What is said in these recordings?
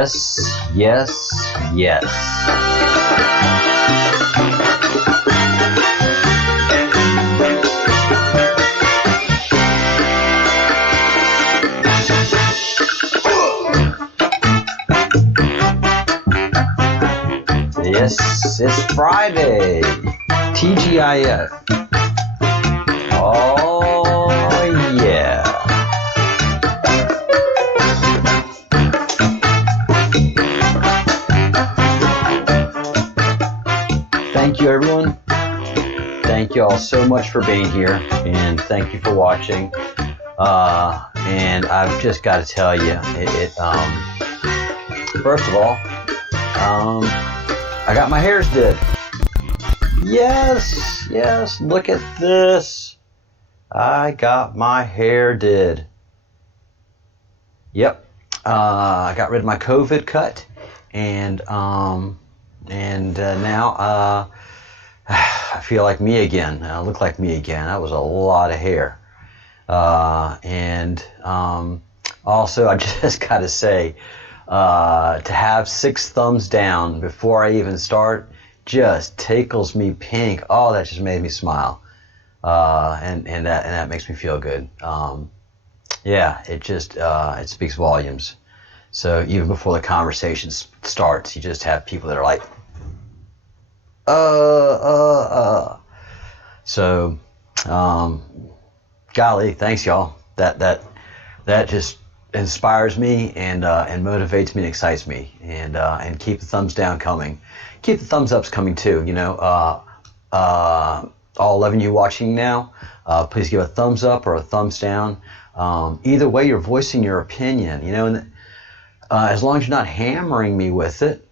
Yes, yes, yes. Yes, it's Friday. TGIF. Oh, yeah. Thank you, everyone. Thank you all so much for being here, and thank you for watching. And I've just got to tell you, first of all, I got my hairs did. Yes, yes, look at this. I got my hair did. Yep. I got rid of my COVID cut, and now I feel like me again. I look like me again. That was a lot of hair. Also, I just got to say, to have 6 thumbs down before I even start just tickles me pink. Oh, that just made me smile, and that makes me feel good. Yeah, it speaks volumes. So even before the conversation starts, you just have people that are like, So, golly, thanks y'all. That just inspires me and motivates me and excites me. And keep the thumbs down coming. Keep the thumbs ups coming too. You know, all 11 of you watching now, please give a thumbs up or a thumbs down. Either way, you're voicing your opinion. You know, and as long as you're not hammering me with it,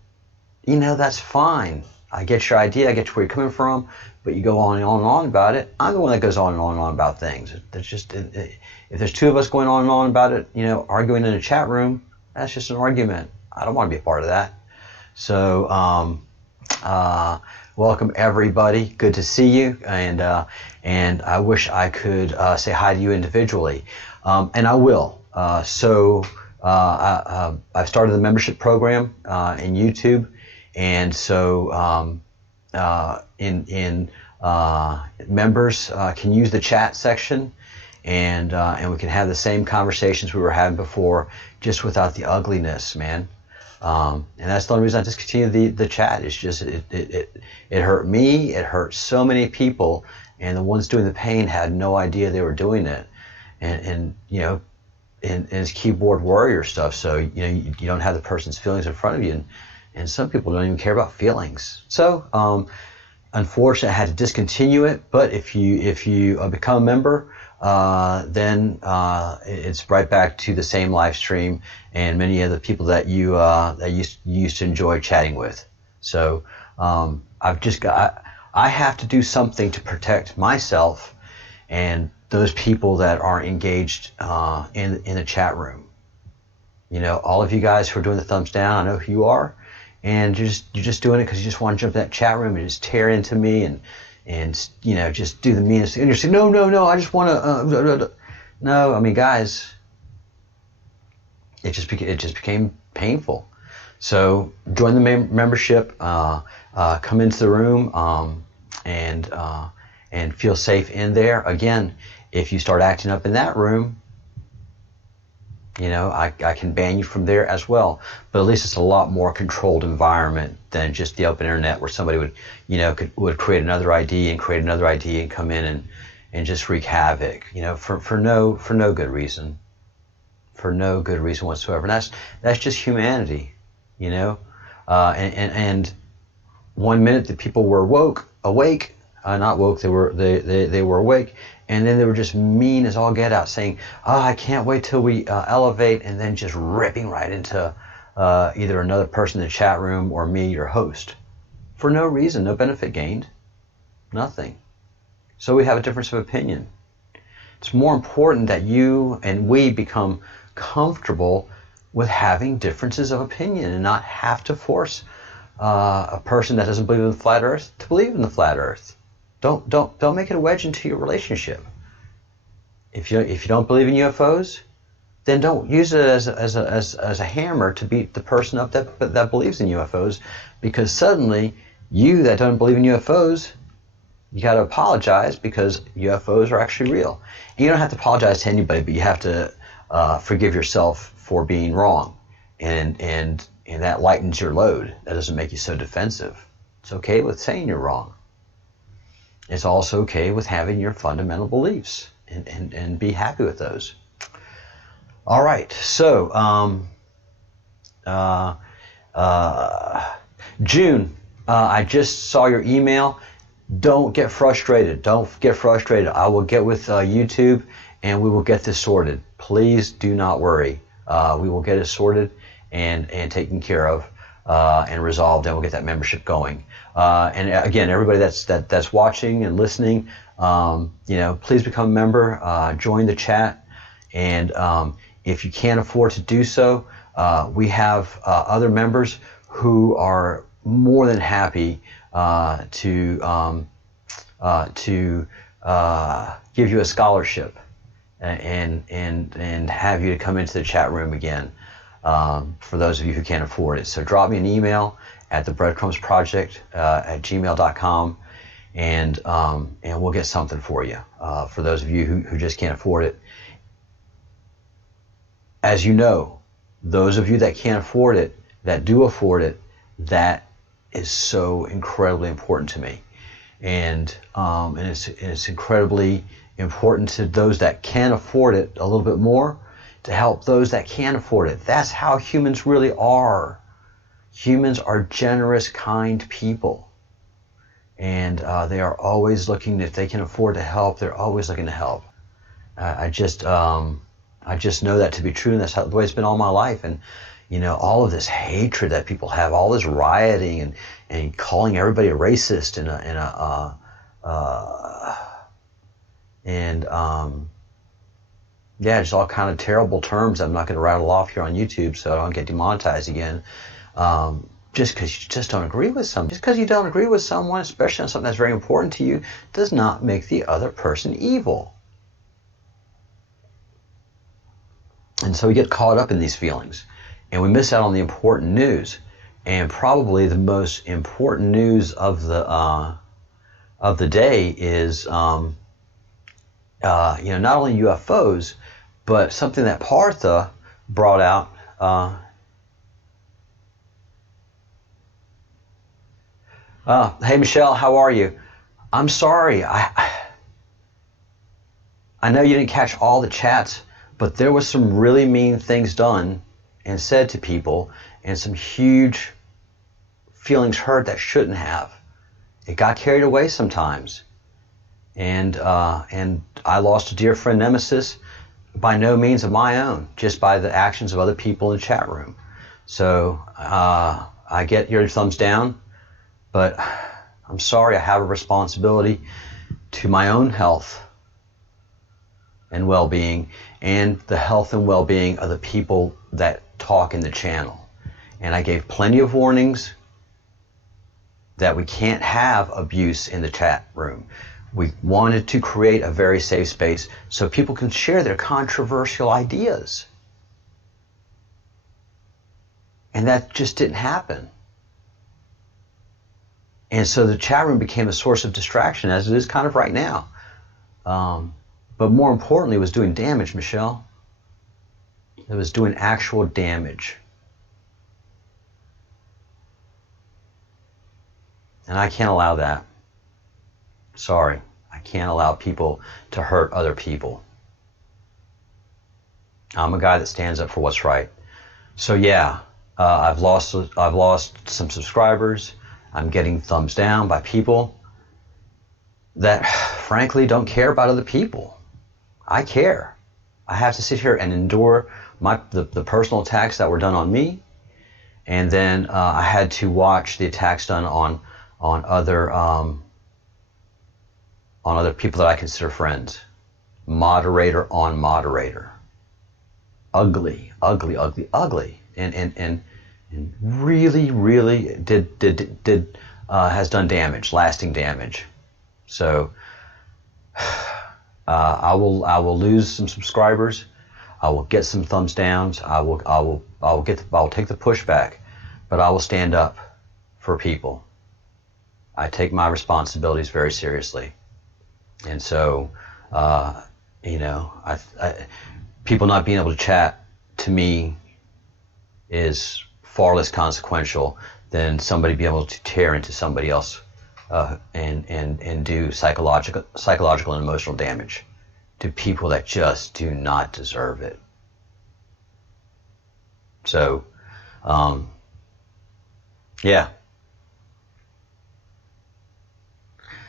you know, that's fine. I get your idea, I get where you're coming from, but you go on and on and on about it. I'm the one that goes on and on and on about things. There's just, if there's 2 of us going on and on about it, you know, arguing in a chat room, that's just an argument. I don't want to be a part of that. So, welcome everybody. Good to see you, and I wish I could say hi to you individually, and I will. I've started the membership program in YouTube. And so members can use the chat section, and we can have the same conversations we were having before, just without the ugliness, man. And that's the only reason I discontinued the chat. It's just it hurt me. It hurt so many people, and the ones doing the pain had no idea they were doing it. And you know, and it's keyboard warrior stuff. So you know, you don't have the person's feelings in front of you. And some people don't even care about feelings. So, unfortunately, I had to discontinue it. But if you become a member, then it's right back to the same live stream and many of the people that you used to enjoy chatting with. So, I have to do something to protect myself and those people that are engaged in the chat room. You know, all of you guys who are doing the thumbs down, I know who you are. And you're just doing it because you just want to jump in that chat room and just tear into me and you know, just do the meanest thing. And you're saying, no, I just want to. No, I mean, guys, it just became painful. So join the membership, come into the room, and feel safe in there. Again, if you start acting up in that room, you know, I can ban you from there as well. But at least it's a lot more controlled environment than just the open internet, where somebody would create another ID and come in and just wreak havoc, you know, for no good reason. For no good reason whatsoever. And that's just humanity, you know. And 1 minute the people were awake, not woke, they were awake. And then they were just mean as all get out, saying, "Oh, I can't wait till we elevate," and then just ripping right into either another person in the chat room or me, your host, for no reason, no benefit gained, nothing. So we have a difference of opinion. It's more important that you and we become comfortable with having differences of opinion and not have to force a person that doesn't believe in the flat Earth to believe in the flat Earth. Don't make it a wedge into your relationship. If you don't believe in UFOs, then don't use it as a hammer to beat the person up that believes in UFOs, because suddenly you that don't believe in UFOs, you got to apologize because UFOs are actually real. And you don't have to apologize to anybody, but you have to forgive yourself for being wrong, and that lightens your load. That doesn't make you so defensive. It's okay with saying you're wrong. It's also okay with having your fundamental beliefs and be happy with those. All right, so June, I just saw your email. Don't get frustrated. Don't get frustrated. I will get with YouTube and we will get this sorted. Please do not worry. We will get it sorted and taken care of and resolved, and we'll get that membership going. And again, everybody that's watching and listening, please become a member. Join the chat, and if you can't afford to do so, we have other members who are more than happy to give you a scholarship and have you to come into the chat room again, for those of you who can't afford it. So drop me an email at the Breadcrumbs Project at gmail.com, and we'll get something for you, for those of you who just can't afford it. As you know, those of you that can't afford it, that do afford it, that is so incredibly important to me, and it's incredibly important to those that can afford it a little bit more, to help those that can't afford it. That's how humans really are. Humans are generous, kind people, and they are always looking. If they can afford to help, they're always looking to help. I just know that to be true, and that's the way it's been all my life. And all of this hatred that people have, all this rioting and calling everybody a racist just all kind of terrible terms I'm not going to rattle off here on YouTube so I don't get demonetized again. Just because you just don't agree with someone, just because you don't agree with someone, especially on something that's very important to you, does not make the other person evil. And so we get caught up in these feelings, and we miss out on the important news. And probably the most important news of the day is, not only UFOs, but something that Partha brought out. Hey Michelle, how are you? I'm sorry. I know you didn't catch all the chats, but there was some really mean things done and said to people, and some huge feelings hurt that shouldn't have. It got carried away sometimes, and I lost a dear friend, nemesis, by no means of my own, just by the actions of other people in the chat room. So I get your thumbs down, but I'm sorry. I have a responsibility to my own health and well-being, and the health and well-being of the people that talk in the channel. And I gave plenty of warnings that we can't have abuse in the chat room. We wanted to create a very safe space so people can share their controversial ideas. And that just didn't happen. And so the chat room became a source of distraction, as it is kind of right now. But more importantly, it was doing damage, Michelle. It was doing actual damage. And I can't allow that. Sorry, I can't allow people to hurt other people. I'm a guy that stands up for what's right. So yeah, I've lost some subscribers. I'm getting thumbs down by people that frankly don't care about other people. I care. I have to sit here and endure the personal attacks that were done on me, and then I had to watch the attacks done on other people that I consider friends. Moderator on moderator. Ugly, ugly, ugly, ugly, and really has done damage, lasting damage. So I will lose some subscribers. I will get some thumbs downs. I will take the pushback, but I will stand up for people. I take my responsibilities very seriously, and so people not being able to chat to me is far less consequential than somebody being able to tear into somebody else and do psychological and emotional damage to people that just do not deserve it. So, yeah.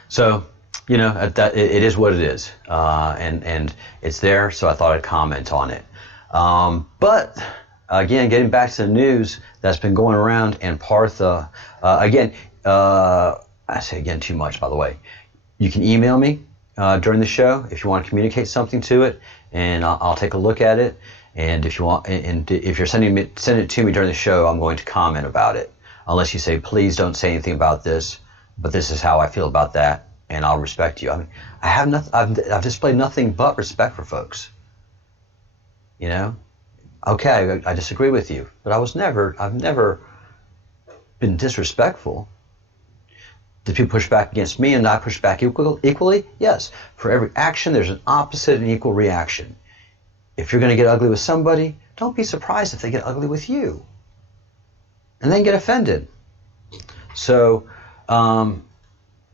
So, it is what it is, and it's there. So I thought I'd comment on it. But again, getting back to the news that's been going around in Partha. I say again too much, by the way. You can email me during the show if you want to communicate something to it, and I'll take a look at it. And if you want, and if you're send it to me during the show, I'm going to comment about it. Unless you say, please don't say anything about this, but this is how I feel about that, and I'll respect you. I mean, I've displayed nothing but respect for folks. Okay, I disagree with you, but I've never been disrespectful. Did people push back against me and I push back equally? Yes. For every action, there's an opposite and equal reaction. If you're going to get ugly with somebody, don't be surprised if they get ugly with you. And then get offended. So,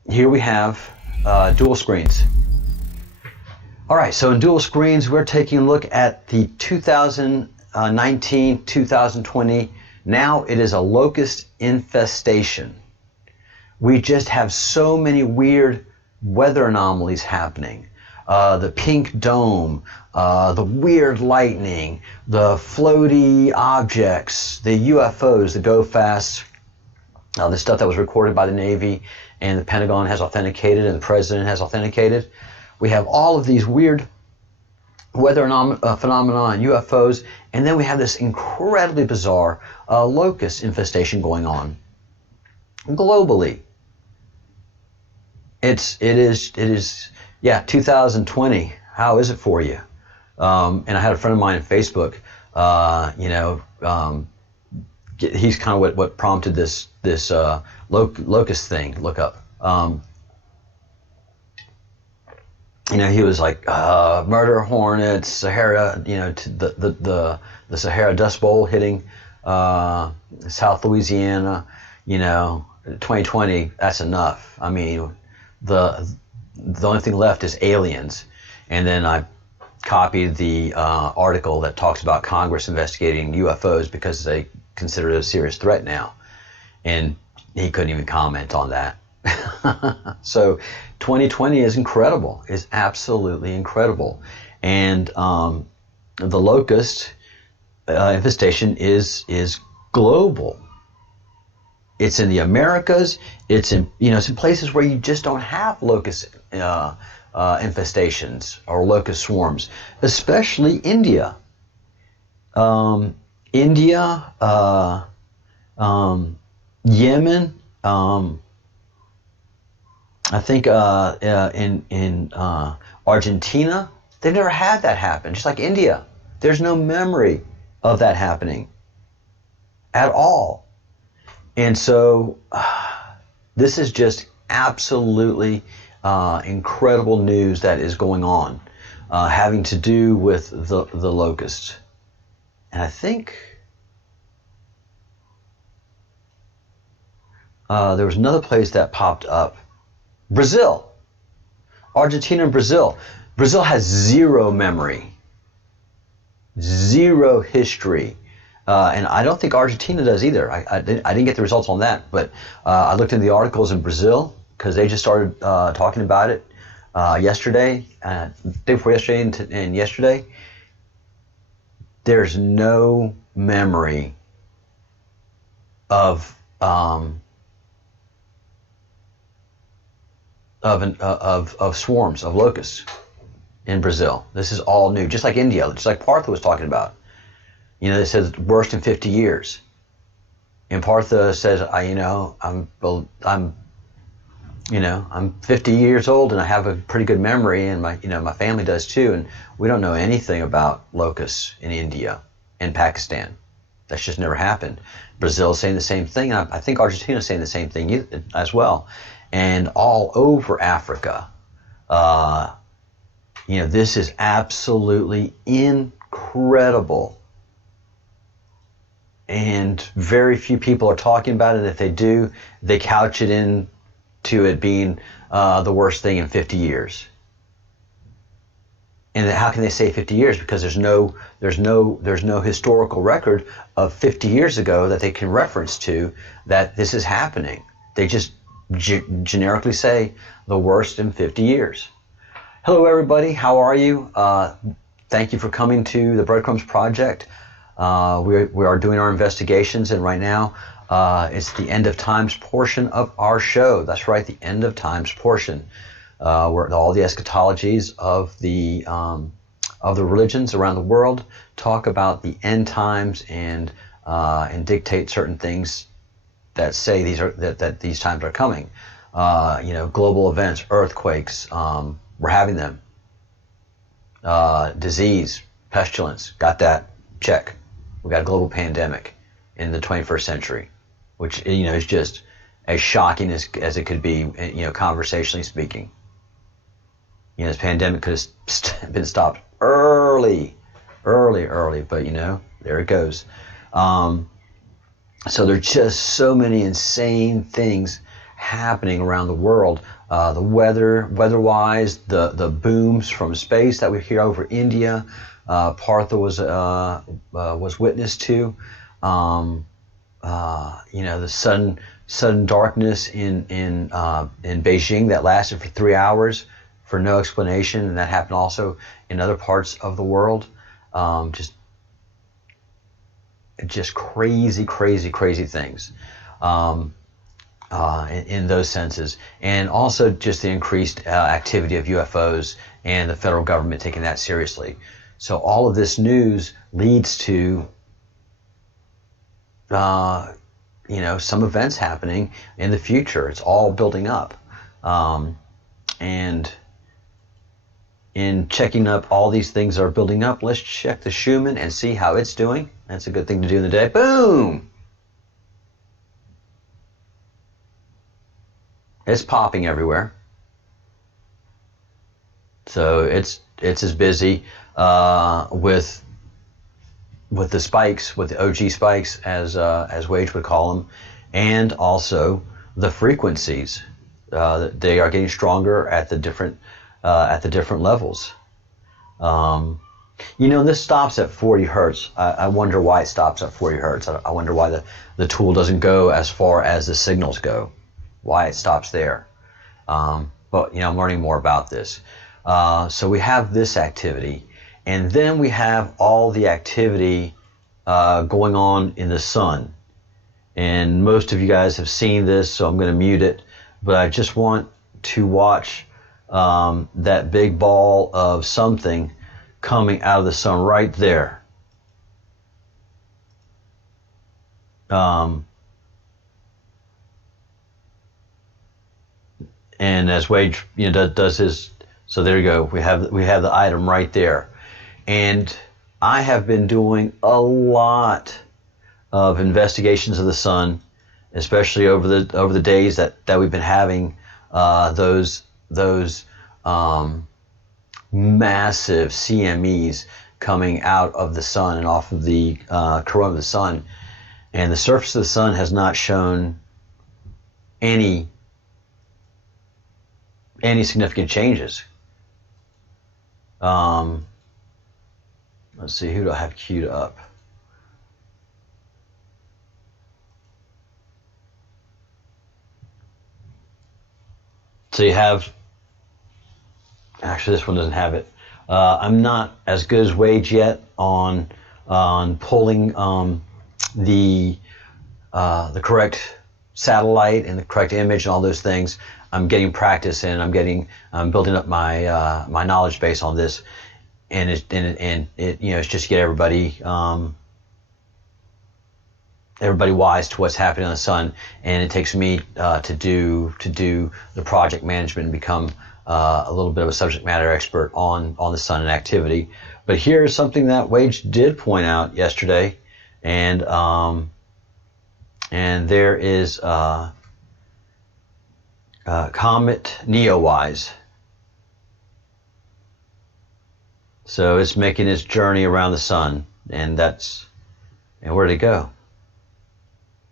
here we have dual screens. All right, so in dual screens, we're taking a look at the 2019-2020. Now it is a locust infestation. We just have so many weird weather anomalies happening. The pink dome, the weird lightning, the floaty objects, the UFOs that go fast, the stuff that was recorded by the Navy and the Pentagon has authenticated and the President has authenticated. We have all of these weird weather phenomena and UFOs, and then we have this incredibly bizarre locust infestation going on globally. It is 2020. How is it for you? And I had a friend of mine on Facebook. He's kind of what prompted this locust thing. Look up. He was like murder hornets, Sahara. The Sahara Dust Bowl hitting South Louisiana. 2020. That's enough. I mean, the only thing left is aliens. And then I copied the article that talks about Congress investigating UFOs because they consider it a serious threat now. And he couldn't even comment on that. So 2020 is incredible, is absolutely incredible. And the locust infestation is global. It's in the Americas. It's in it's in places where you just don't have locust infestations or locust swarms, especially India. Yemen. I think in Argentina, they've never had that happen. Just like India, there's no memory of that happening at all. And so this is just absolutely incredible news that is going on, having to do with the locust. And I think there was another place that popped up. Brazil. Argentina and Brazil. Brazil has zero memory, zero history. And I don't think Argentina does either. I didn't get the results on that, but I looked into the articles in Brazil because they just started talking about it yesterday, day before yesterday and yesterday. There's no memory of swarms of locusts in Brazil. This is all new, just like India, just like Partha was talking about. They said worst in 50 years. And Partha says, I'm I'm 50 years old and I have a pretty good memory, and my family does too, and we don't know anything about locusts in India and Pakistan. That's just never happened. Brazil's saying the same thing, and I think Argentina's saying the same thing as well. And all over Africa, this is absolutely incredible. And very few people are talking about it. If they do, they couch it into it being the worst thing in 50 years. And how can they say 50 years? Because there's no historical record of 50 years ago that they can reference to that this is happening. They just generically say the worst in 50 years. Hello, everybody. How are you? Thank you for coming to the Breadcrumbs Project. We are doing our investigations, and right now it's the end of times portion of our show. That's right, the end of times portion, where all the eschatologies of the religions around the world talk about the end times and dictate certain things that say that these times are coming. Global events, earthquakes, we're having them. Disease, pestilence, got that, check. We got a global pandemic in the 21st century, which is just as shocking as it could be, conversationally speaking. This pandemic could have been stopped early, but there it goes. So there's just so many insane things happening around the world. The weather-wise, the booms from space that we hear over India, Partha was witness to. The sudden darkness in Beijing that lasted for 3 hours for no explanation, and that happened also in other parts of the world. Just crazy things in those senses, and also just the increased activity of UFOs and the federal government taking that seriously. So all of this news leads to some events happening in the future. It's all building up, and in checking up all these things that are building up, let's check the Schumann and see how it's doing. That's a good thing to do in the day. Boom! It's popping everywhere. So it's as busy with the spikes, with the OG spikes, as Wage would call them, and also the frequencies. They are getting stronger at the different levels. This stops at 40 hertz. I wonder why it stops at 40 hertz. I wonder why the tool doesn't go as far as the signals go. Why it stops there. But I'm learning more about this. So we have this activity, and then we have all the activity going on in the sun. And most of you guys have seen this, so I'm going to mute it. But I just want to watch that big ball of something coming out of the sun right there. And as Wade does his, so there you go. We have the item right there, and I have been doing a lot of investigations of the sun, especially over the days that we've been having those massive CMEs coming out of the sun and off of the corona of the sun, and the surface of the sun has not shown any significant changes. Let's see, who do I have queued up? So you have, actually this one doesn't have it. I'm not as good as Wage yet on pulling the correct satellite and the correct image and all those things. I'm getting practice, and I'm building up my my knowledge base on this, and it's just to get everybody everybody wise to what's happening on the sun, and it takes me to do the project management and become a little bit of a subject matter expert on the sun and activity. But here's something that Wage did point out yesterday, and there is Comet Neowise. So it's making its journey around the sun, and where'd it go?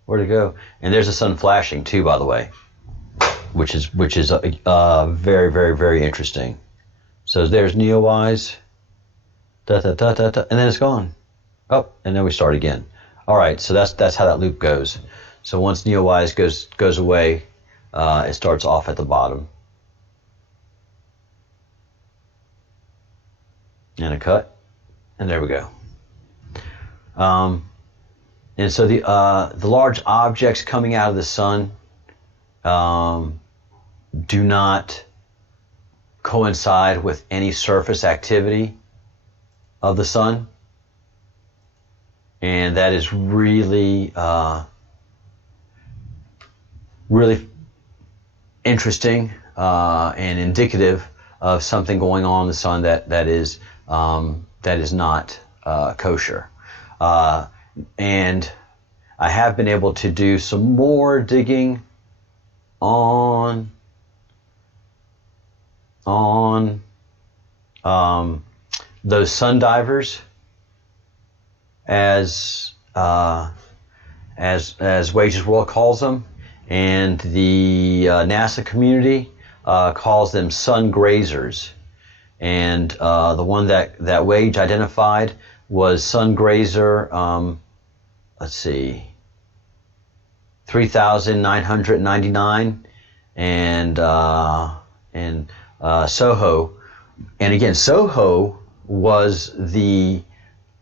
Where'd it go? And there's the sun flashing too, by the way, which is very, very, very interesting. So there's Neowise, and then it's gone. Oh, and then we start again. All right, so that's how that loop goes. So once Neowise goes away, it starts off at the bottom. And a cut, and there we go. And so the large objects coming out of the sun do not coincide with any surface activity of the sun, and that is really really interesting and indicative of something going on in the sun that is not kosher. And I have been able to do some more digging on those sun divers, as Wages World calls them, and the NASA community calls them sun grazers. And the one that Wage identified was sun grazer, let's see, 3,999, and Soho. And again, Soho was the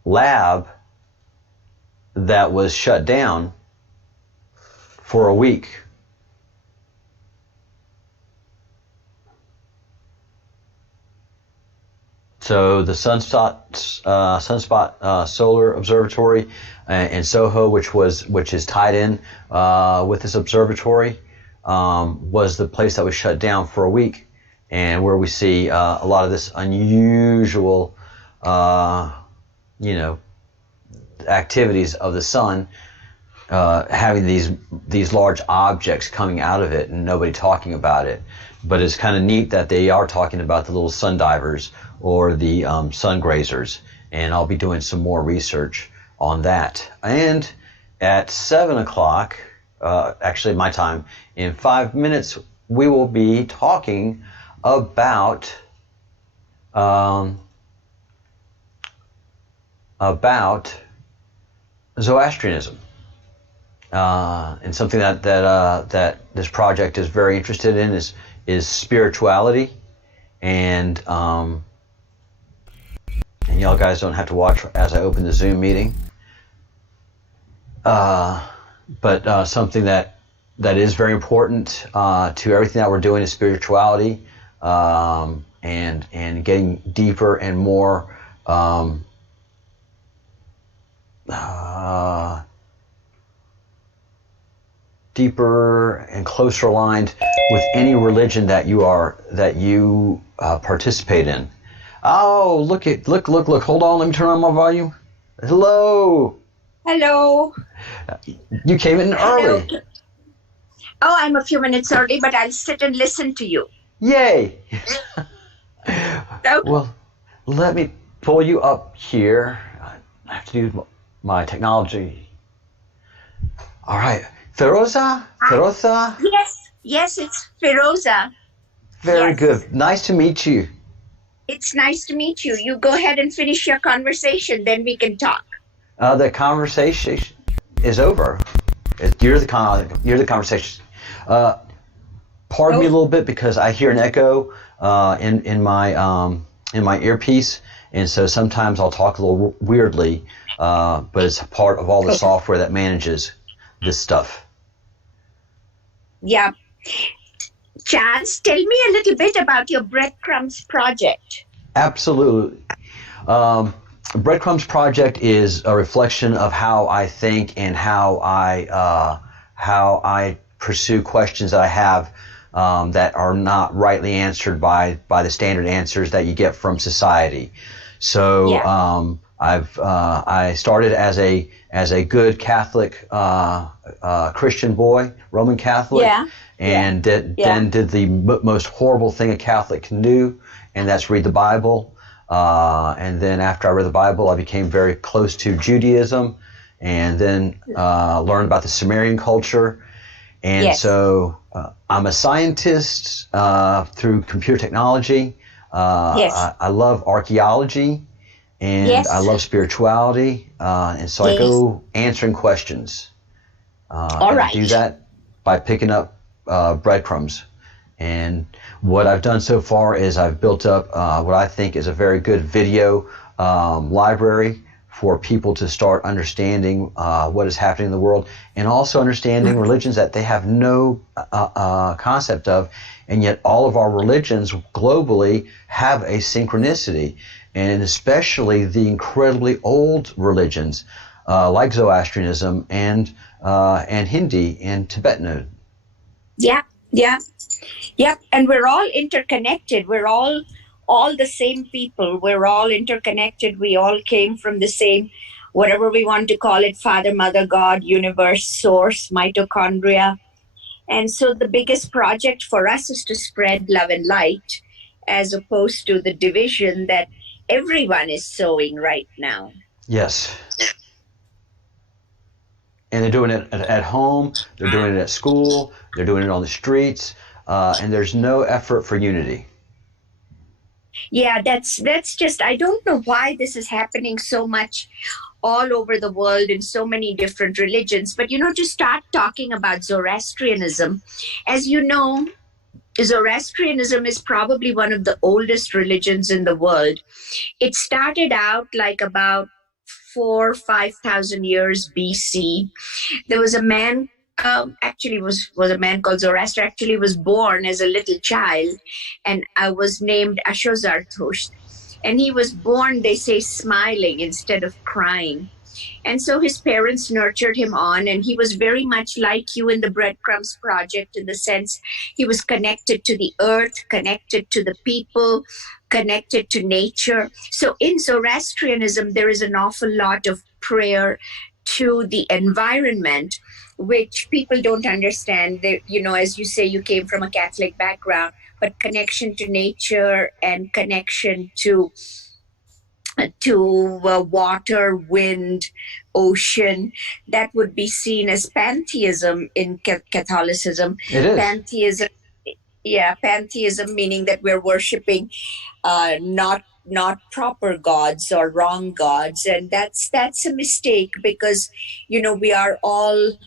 lab that was shut down for a week. So the Sunspot Solar Observatory in Soho, which is tied in with this observatory, was the place that was shut down for a week, and where we see a lot of this unusual, activities of the sun, having these large objects coming out of it and nobody talking about it. But it's kind of neat that they are talking about the little sun divers or the sun grazers, and I'll be doing some more research on that. And at 7 o'clock, actually my time, in 5 minutes, we will be talking about Zoroastrianism, and something that this project is very interested in is spirituality, and y'all guys don't have to watch as I open the Zoom meeting, but something that is very important to everything that we're doing is spirituality, and getting deeper and more deeper and closer aligned with any religion that you participate in. Oh, look! Hold on, let me turn on my volume. Hello. Hello. You came in early. Hello. Oh, I'm a few minutes early, but I'll sit and listen to you. Yay. Okay. Well, let me pull you up here. I have to do my technology. All right. Feroza? Yes, it's Feroza. Very Yes. good. Nice to meet you. It's nice to meet you. You go ahead and finish your conversation, then we can talk. The conversation is over. You're the conversation. Pardon me a little bit because I hear an echo in my earpiece, and so sometimes I'll talk a little weirdly, but it's a part of all the software that manages this stuff. Yeah. Chance, tell me a little bit about your Breadcrumbs project. Absolutely. Breadcrumbs Project is a reflection of how I think and how I pursue questions that I have that are not rightly answered by the standard answers that you get from society. So I started as a good Catholic Christian boy, Roman Catholic, and then did the most horrible thing a Catholic can do, and that's read the Bible. And then after I read the Bible, I became very close to Judaism, and then learned about the Sumerian culture. And so I'm a scientist through computer technology. I love archaeology, and I love spirituality. And so I go answering questions. I do that by picking up breadcrumbs. And what I've done so far is I've built up what I think is a very good video library for people to start understanding what is happening in the world, and also understanding religions that they have no concept of, and yet all of our religions globally have a synchronicity, and especially the incredibly old religions like Zoroastrianism and Hindi and Tibetan. Yep, and we're all interconnected. We're all the same people. We're all interconnected. We all came from the same, whatever we want to call it, Father, Mother, God, universe, source, mitochondria. And so the biggest project for us is to spread love and light, as opposed to the division that everyone is sowing right now. Yes. And they're doing it at home, they're doing it at school, they're doing it on the streets, and there's no effort for unity. Yeah, that's just, I don't know why this is happening so much all over the world in so many different religions. But, to start talking about Zoroastrianism, as you know, Zoroastrianism is probably one of the oldest religions in the world. It started out like about 4,000 or 5,000 years BC. There was a man, was a man called Zoroaster, actually was born as a little child, and was named Ashozarthusht. And he was born, they say, smiling instead of crying. And so his parents nurtured him on, and he was very much like you in the Breadcrumbs Project, in the sense he was connected to the earth, connected to the people, connected to nature. So in Zoroastrianism, there is an awful lot of prayer to the environment, which people don't understand. They, as you say, you came from a Catholic background, but connection to nature and connection to water, wind, ocean, that would be seen as pantheism in Catholicism. It is. Pantheism meaning that we're worshiping not proper gods or wrong gods, and that's a mistake, because we are all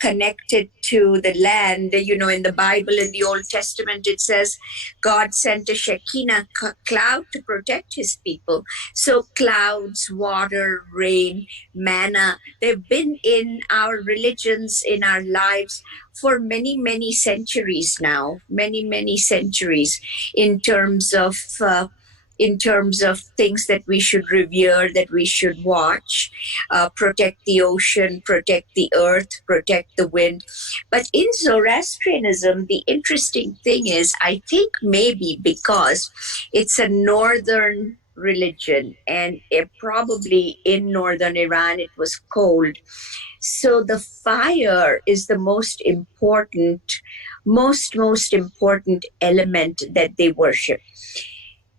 connected to the land. In the Bible, in the Old Testament, it says God sent a Shekinah cloud to protect his people. So clouds, water, rain, manna, they've been in our religions, in our lives for many, many centuries now, many centuries, in terms of things that we should revere, that we should watch, protect the ocean, protect the earth, protect the wind. But in Zoroastrianism, the interesting thing is, I think maybe because it's a northern religion, and probably in northern Iran it was cold. So the fire is the most important element that they worship.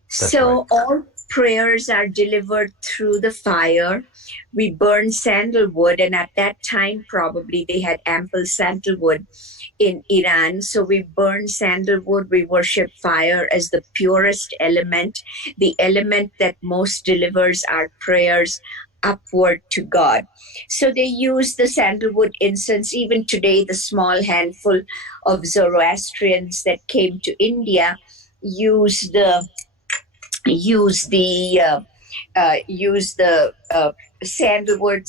That's so right. All prayers are delivered through the fire. We burn sandalwood, and at that time probably they had ample sandalwood in Iran. So we burn sandalwood. We worship fire as the purest element, the element that most delivers our prayers upward to God. So they use the sandalwood incense. Even today, the small handful of Zoroastrians that came to India use the sandalwood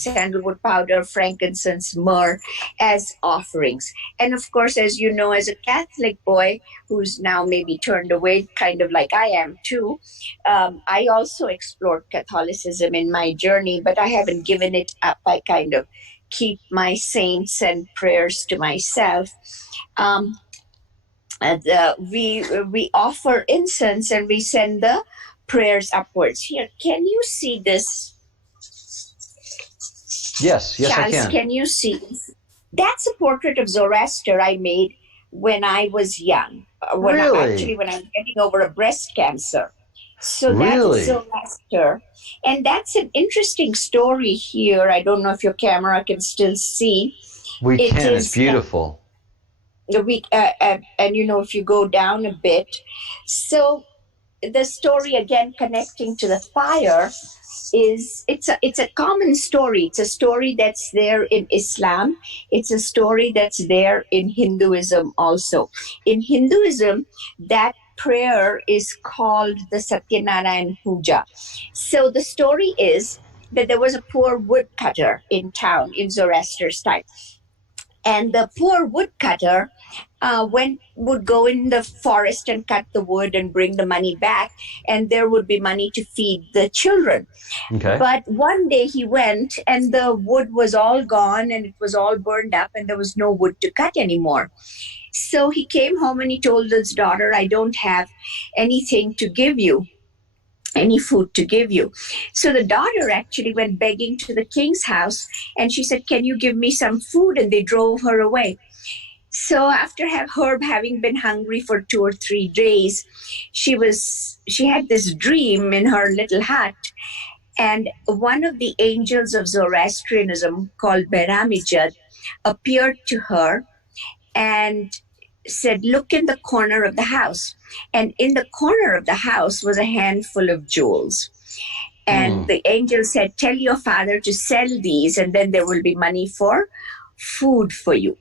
powder, frankincense, myrrh as offerings. And of course, as you know, as a Catholic boy who's now maybe turned away, kind of like I am too, I also explored Catholicism in my journey, but I haven't given it up. I kind of keep my saints and prayers to myself. We offer incense and we send the prayers upwards. Here, can you see this? Yes, Charles, I can. Can you see? That's a portrait of Zoroaster I made when I was young. When I was getting over a breast cancer. So that's Zoroaster. And that's an interesting story here. I don't know if your camera can still see. It's beautiful. And if you go down a bit. So the story, again, connecting to the fire, it's a common story. It's a story that's there in Islam. It's a story that's there in Hinduism also. In Hinduism, that prayer is called the Satyanarayan Puja. So the story is that there was a poor woodcutter in town in Zoroaster's time. And the poor woodcutter would go in the forest and cut the wood and bring the money back, and there would be money to feed the children. Okay. But one day he went and the wood was all gone and it was all burned up and there was no wood to cut anymore. So he came home and he told his daughter, I don't have anything to give you, any food to give you. So the daughter actually went begging to the king's house and she said, can you give me some food? And they drove her away. So after Herb having been hungry for 2 or 3 days, she had this dream in her little hut. And one of the angels of Zoroastrianism called Behramijad appeared to her and said, look in the corner of the house. And in the corner of the house was a handful of jewels. And the angel said, tell your father to sell these and then there will be money for food for you.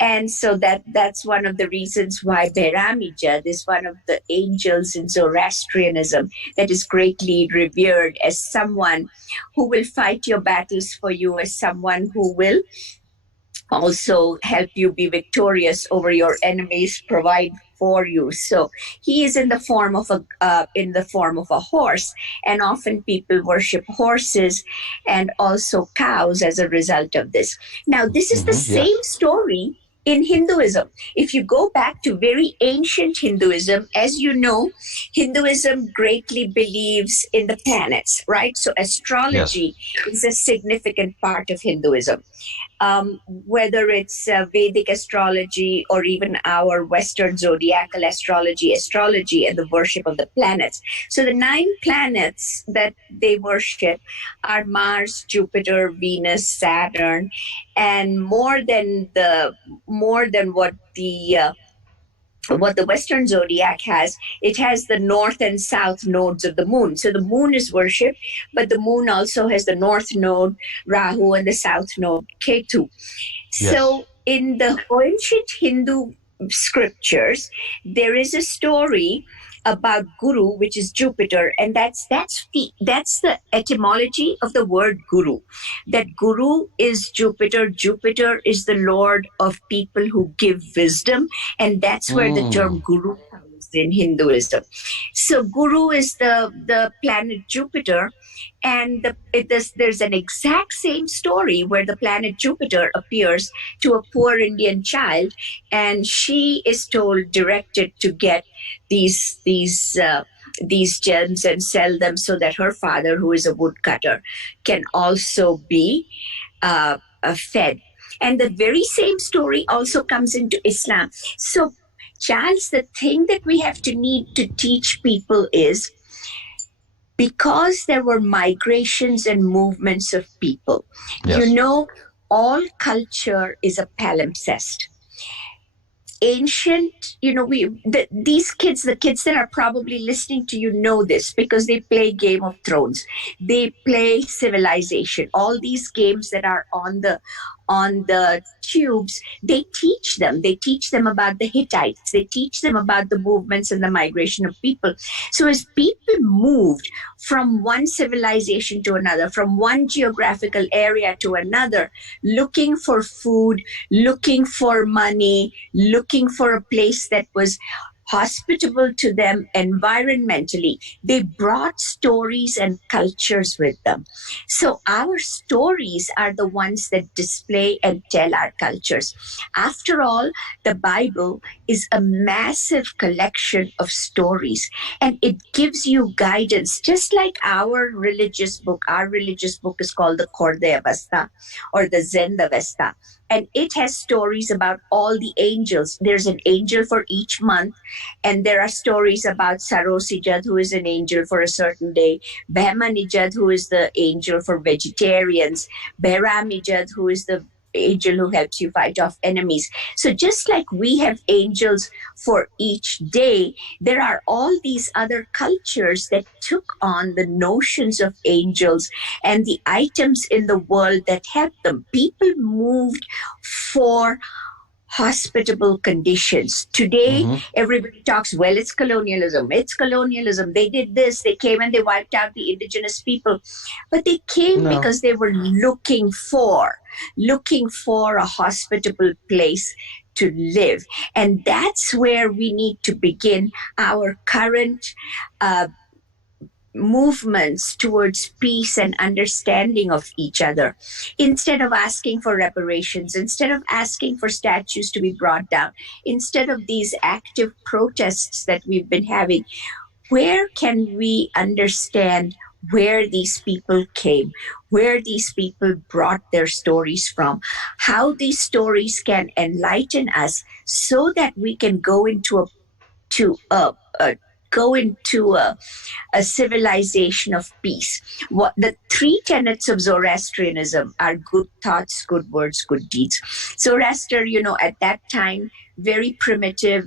And so that's one of the reasons why Behramijad is one of the angels in Zoroastrianism that is greatly revered as someone who will fight your battles for you, as someone who will also help you be victorious over your enemies, provide for you. So he is in the form of a horse, and often people worship horses and also cows as a result of this. Now, this is the same story in Hinduism. If you go back to very ancient Hinduism, as you know, Hinduism greatly believes in the planets, right? So astrology is a significant part of Hinduism. Whether it's Vedic astrology or even our Western zodiacal astrology and the worship of the planets. So the 9 planets that they worship are Mars, Jupiter, Venus, Saturn, and more than what the Western zodiac has, it has the north and south nodes of the moon. So the moon is worshipped, but the moon also has the north node, Rahu, and the south node, Ketu. Yes. So in the ancient Hindu scriptures, there is a story about Guru, which is Jupiter, and that's the etymology of the word Guru. That Guru is Jupiter. Jupiter is the lord of people who give wisdom, and that's where the term Guru comes in Hinduism. So Guru is the planet Jupiter, and there's an exact same story where the planet Jupiter appears to a poor Indian child, and she is directed to get these gems and sell them so that her father, who is a woodcutter, can also be fed. And the very same story also comes into Islam. So, Charles, the thing that we have to need to teach people is, because there were migrations and movements of people, all culture is a palimpsest. Ancient, these kids, the kids that are probably listening to you know this because they play Game of Thrones. They play Civilization. All these games that are on on the tubes, they teach them. They teach them about the Hittites. They teach them about the movements and the migration of people. So as people moved from one civilization to another, from one geographical area to another, looking for food, looking for money, looking for a place that was hospitable to them environmentally, they brought stories and cultures with them. So our stories are the ones that display and tell our cultures. After all, the Bible is a massive collection of stories, and it gives you guidance, just like our religious book. Our religious book is called the Korde Avesta or the Zend Avesta. And it has stories about all the angels. There's an angel for each month. And there are stories about Sarosijad, who is an angel for a certain day. Behmanijad, who is the angel for vegetarians. Behramijad, who is the angel who helps you fight off enemies. So just like we have angels for each day, there are all these other cultures that took on the notions of angels and the items in the world that helped them. People moved for hospitable conditions. Today, everybody talks, well, it's colonialism. It's colonialism. They did this. They came and they wiped out the indigenous people. But they came because they were looking for a hospitable place to live. And that's where we need to begin our current movements towards peace and understanding of each other. Instead of asking for reparations, instead of asking for statues to be brought down, instead of these active protests that we've been having, where can we understand where these people came, where these people brought their stories from, how these stories can enlighten us so that we can go into a civilization of peace. What the three tenets of Zoroastrianism are: good thoughts, good words, good deeds. Zoroaster, at that time, very primitive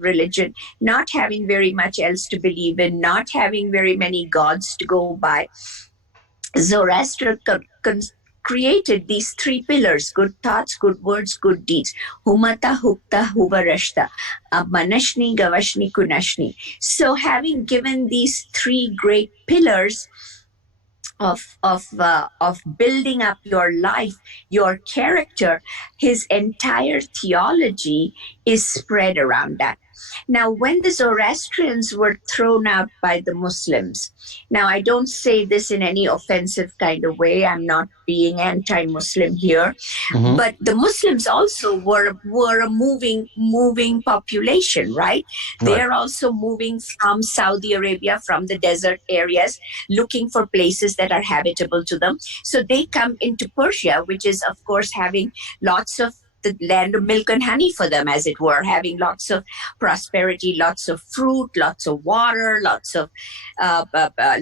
religion, not having very much else to believe in, not having very many gods to go by. Zoroaster created these three pillars: good thoughts, good words, good deeds. Humata, hukta, huvarashta, manashni, gavashni, kunashni. So having given these three great pillars of building up your life, your character, his entire theology is spread around that. Now, when the Zoroastrians were thrown out by the Muslims, now I don't say this in any offensive kind of way, I'm not being anti-Muslim here, but the Muslims also were a moving population, right? They're also moving from Saudi Arabia, from the desert areas, looking for places that are habitable to them. So they come into Persia, which is, of course, having lots of the land of milk and honey for them, as it were, having lots of prosperity, lots of fruit, lots of water, lots of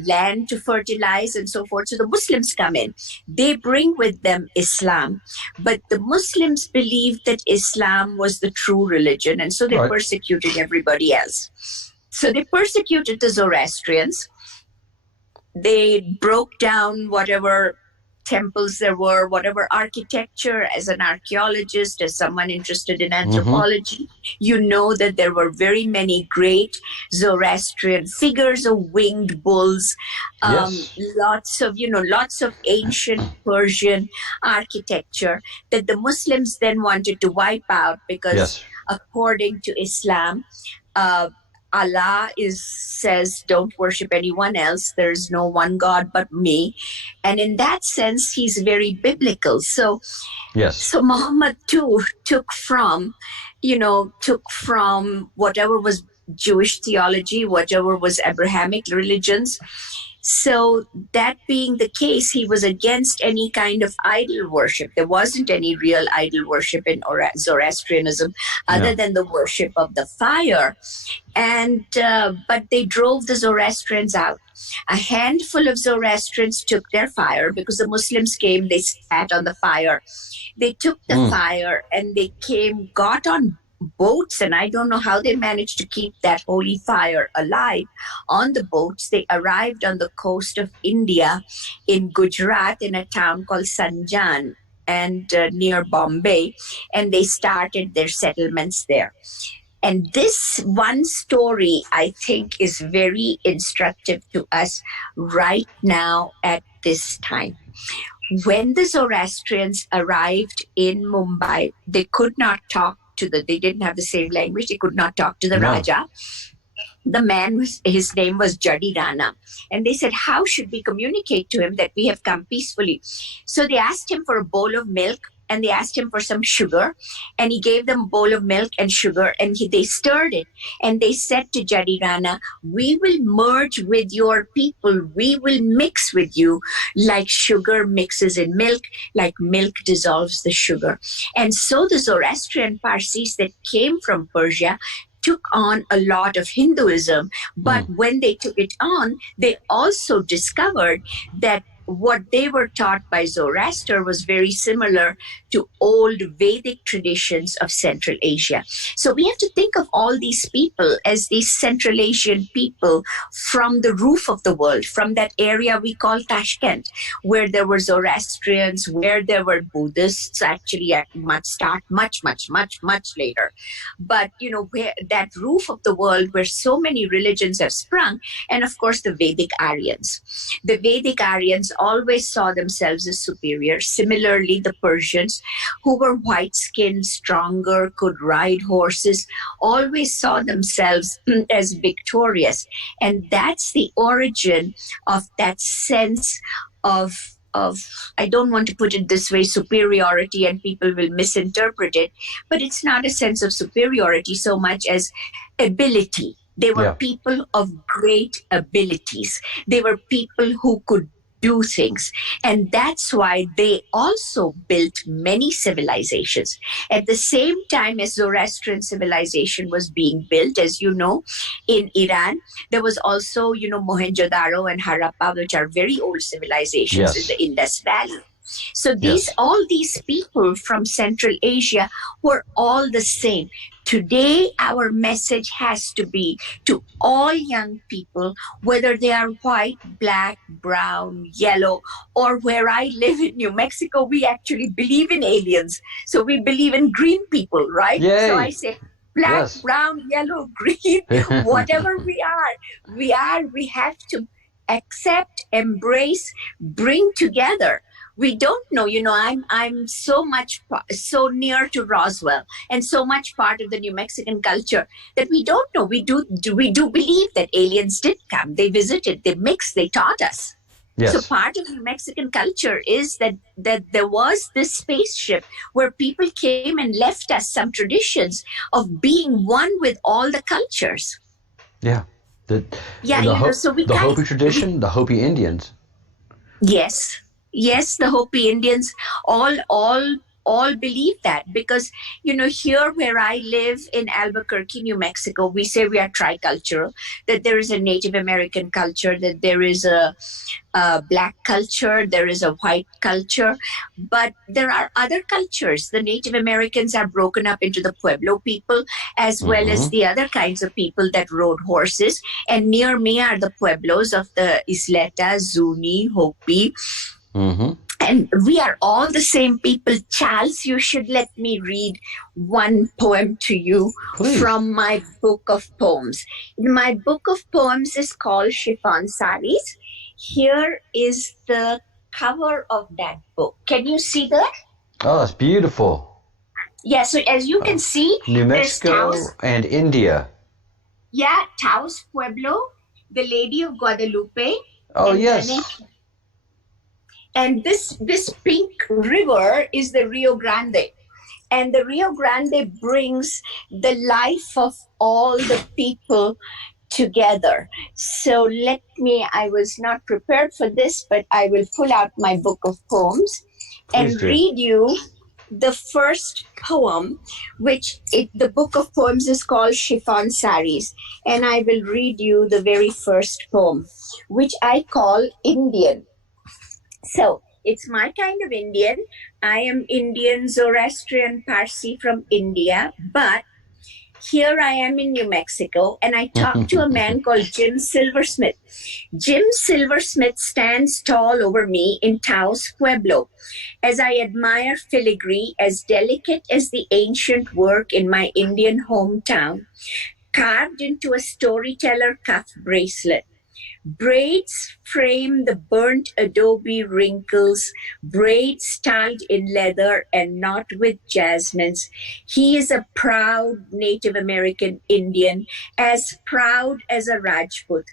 land to fertilize and so forth. So the Muslims come in. They bring with them Islam, but the Muslims believed that Islam was the true religion, and so they persecuted everybody else. So they persecuted the Zoroastrians. They broke down whatever temples there were, whatever architecture. As an archaeologist, as someone interested in anthropology, you know that there were very many great Zoroastrian figures of winged bulls, lots of ancient Persian architecture that the Muslims then wanted to wipe out because according to Islam, Allah says, don't worship anyone else. There's no one God but me. And in that sense, he's very biblical. So Muhammad too took from whatever was Jewish theology, whatever was Abrahamic religions. So that being the case, he was against any kind of idol worship. There wasn't any real idol worship in Zoroastrianism other than the worship of the fire. And but they drove the Zoroastrians out. A handful of Zoroastrians took their fire because the Muslims came, they sat on the fire. They took the fire and they got on boats, and I don't know how they managed to keep that holy fire alive on the boats. They arrived on the coast of India in Gujarat in a town called Sanjan. and near Bombay, and they started their settlements there. And this one story, I think, is very instructive to us right now at this time. When the Zoroastrians arrived in Mumbai, they could not talk they didn't have the same language, they could not talk to the Raja. The man, his name was Jadi Rana. And they said, how should we communicate to him that we have come peacefully? So they asked him for a bowl of milk, and they asked him for some sugar, and he gave them a bowl of milk and sugar, and they stirred it. And they said to Jadi Rana, we will merge with your people. We will mix with you like sugar mixes in milk, like milk dissolves the sugar. And so the Zoroastrian Parsis that came from Persia took on a lot of Hinduism, but when they took it on, they also discovered that what they were taught by Zoroaster was very similar to old Vedic traditions of Central Asia. So we have to think of all these people as these Central Asian people from the roof of the world, from that area we call Tashkent, where there were Zoroastrians, where there were Buddhists, actually at much later. But, where that roof of the world where so many religions have sprung, and of course the Vedic Aryans. The Vedic Aryans always saw themselves as superior. Similarly, the Persians, who were white-skinned, stronger, could ride horses, always saw themselves as victorious. And that's the origin of that sense of I don't want to put it this way, superiority, and people will misinterpret it, but it's not a sense of superiority so much as ability. They were people of great abilities. They were people who could do things. And that's why they also built many civilizations. At the same time as Zoroastrian civilization was being built, as you know, in Iran, there was also, Mohenjo-daro and Harappa, which are very old civilizations in the Indus Valley. So all these people from Central Asia were all the same. Today, our message has to be to all young people, whether they are white, black, brown, yellow, or where I live in New Mexico, we actually believe in aliens. So we believe in green people, right? Yay. So I say black, brown, yellow, green, whatever we have to accept, embrace, bring together. We don't know, I'm so near to Roswell and so much part of the New Mexican culture that we don't know. We do believe that aliens did come. They visited, they mixed, they taught us. Yes. So part of New Mexican culture is that there was this spaceship where people came and left us some traditions of being one with all the cultures. Yeah. The Hopi tradition, the Hopi Indians. Yes. Yes, the Hopi Indians all believe that because, here where I live in Albuquerque, New Mexico, we say we are tricultural, that there is a Native American culture, that there is a black culture, there is a white culture, but there are other cultures. The Native Americans are broken up into the Pueblo people as well as the other kinds of people that rode horses. And near me are the Pueblos of the Isleta, Zuni, Hopi. And we are all the same people. Charles, you should let me read one poem to you from my book of poems. My book of poems is called Chiffon Saris. Here is the cover of that book. Can you see that? Oh, it's beautiful. Yeah, so as you can see, New Mexico and India. Yeah, Taos Pueblo, the Lady of Guadalupe. Oh, yes. And this pink river is the Rio Grande. And the Rio Grande brings the life of all the people together. So I was not prepared for this, but I will pull out my book of poems and read you the first poem, the book of poems is called Chiffon Saris. And I will read you the very first poem, which I call Indian. So it's my kind of Indian. I am Indian, Zoroastrian, Parsi from India. But Here I am in New Mexico, and I talked to a man called Jim Silversmith. Jim Silversmith stands tall over me in Taos, Pueblo, as I admire filigree as delicate as the ancient work in my Indian hometown, carved into a storyteller cuff bracelet. Braids frame the burnt adobe wrinkles, braids tied in leather and not with jasmines. He is a proud Native American Indian, as proud as a Rajput.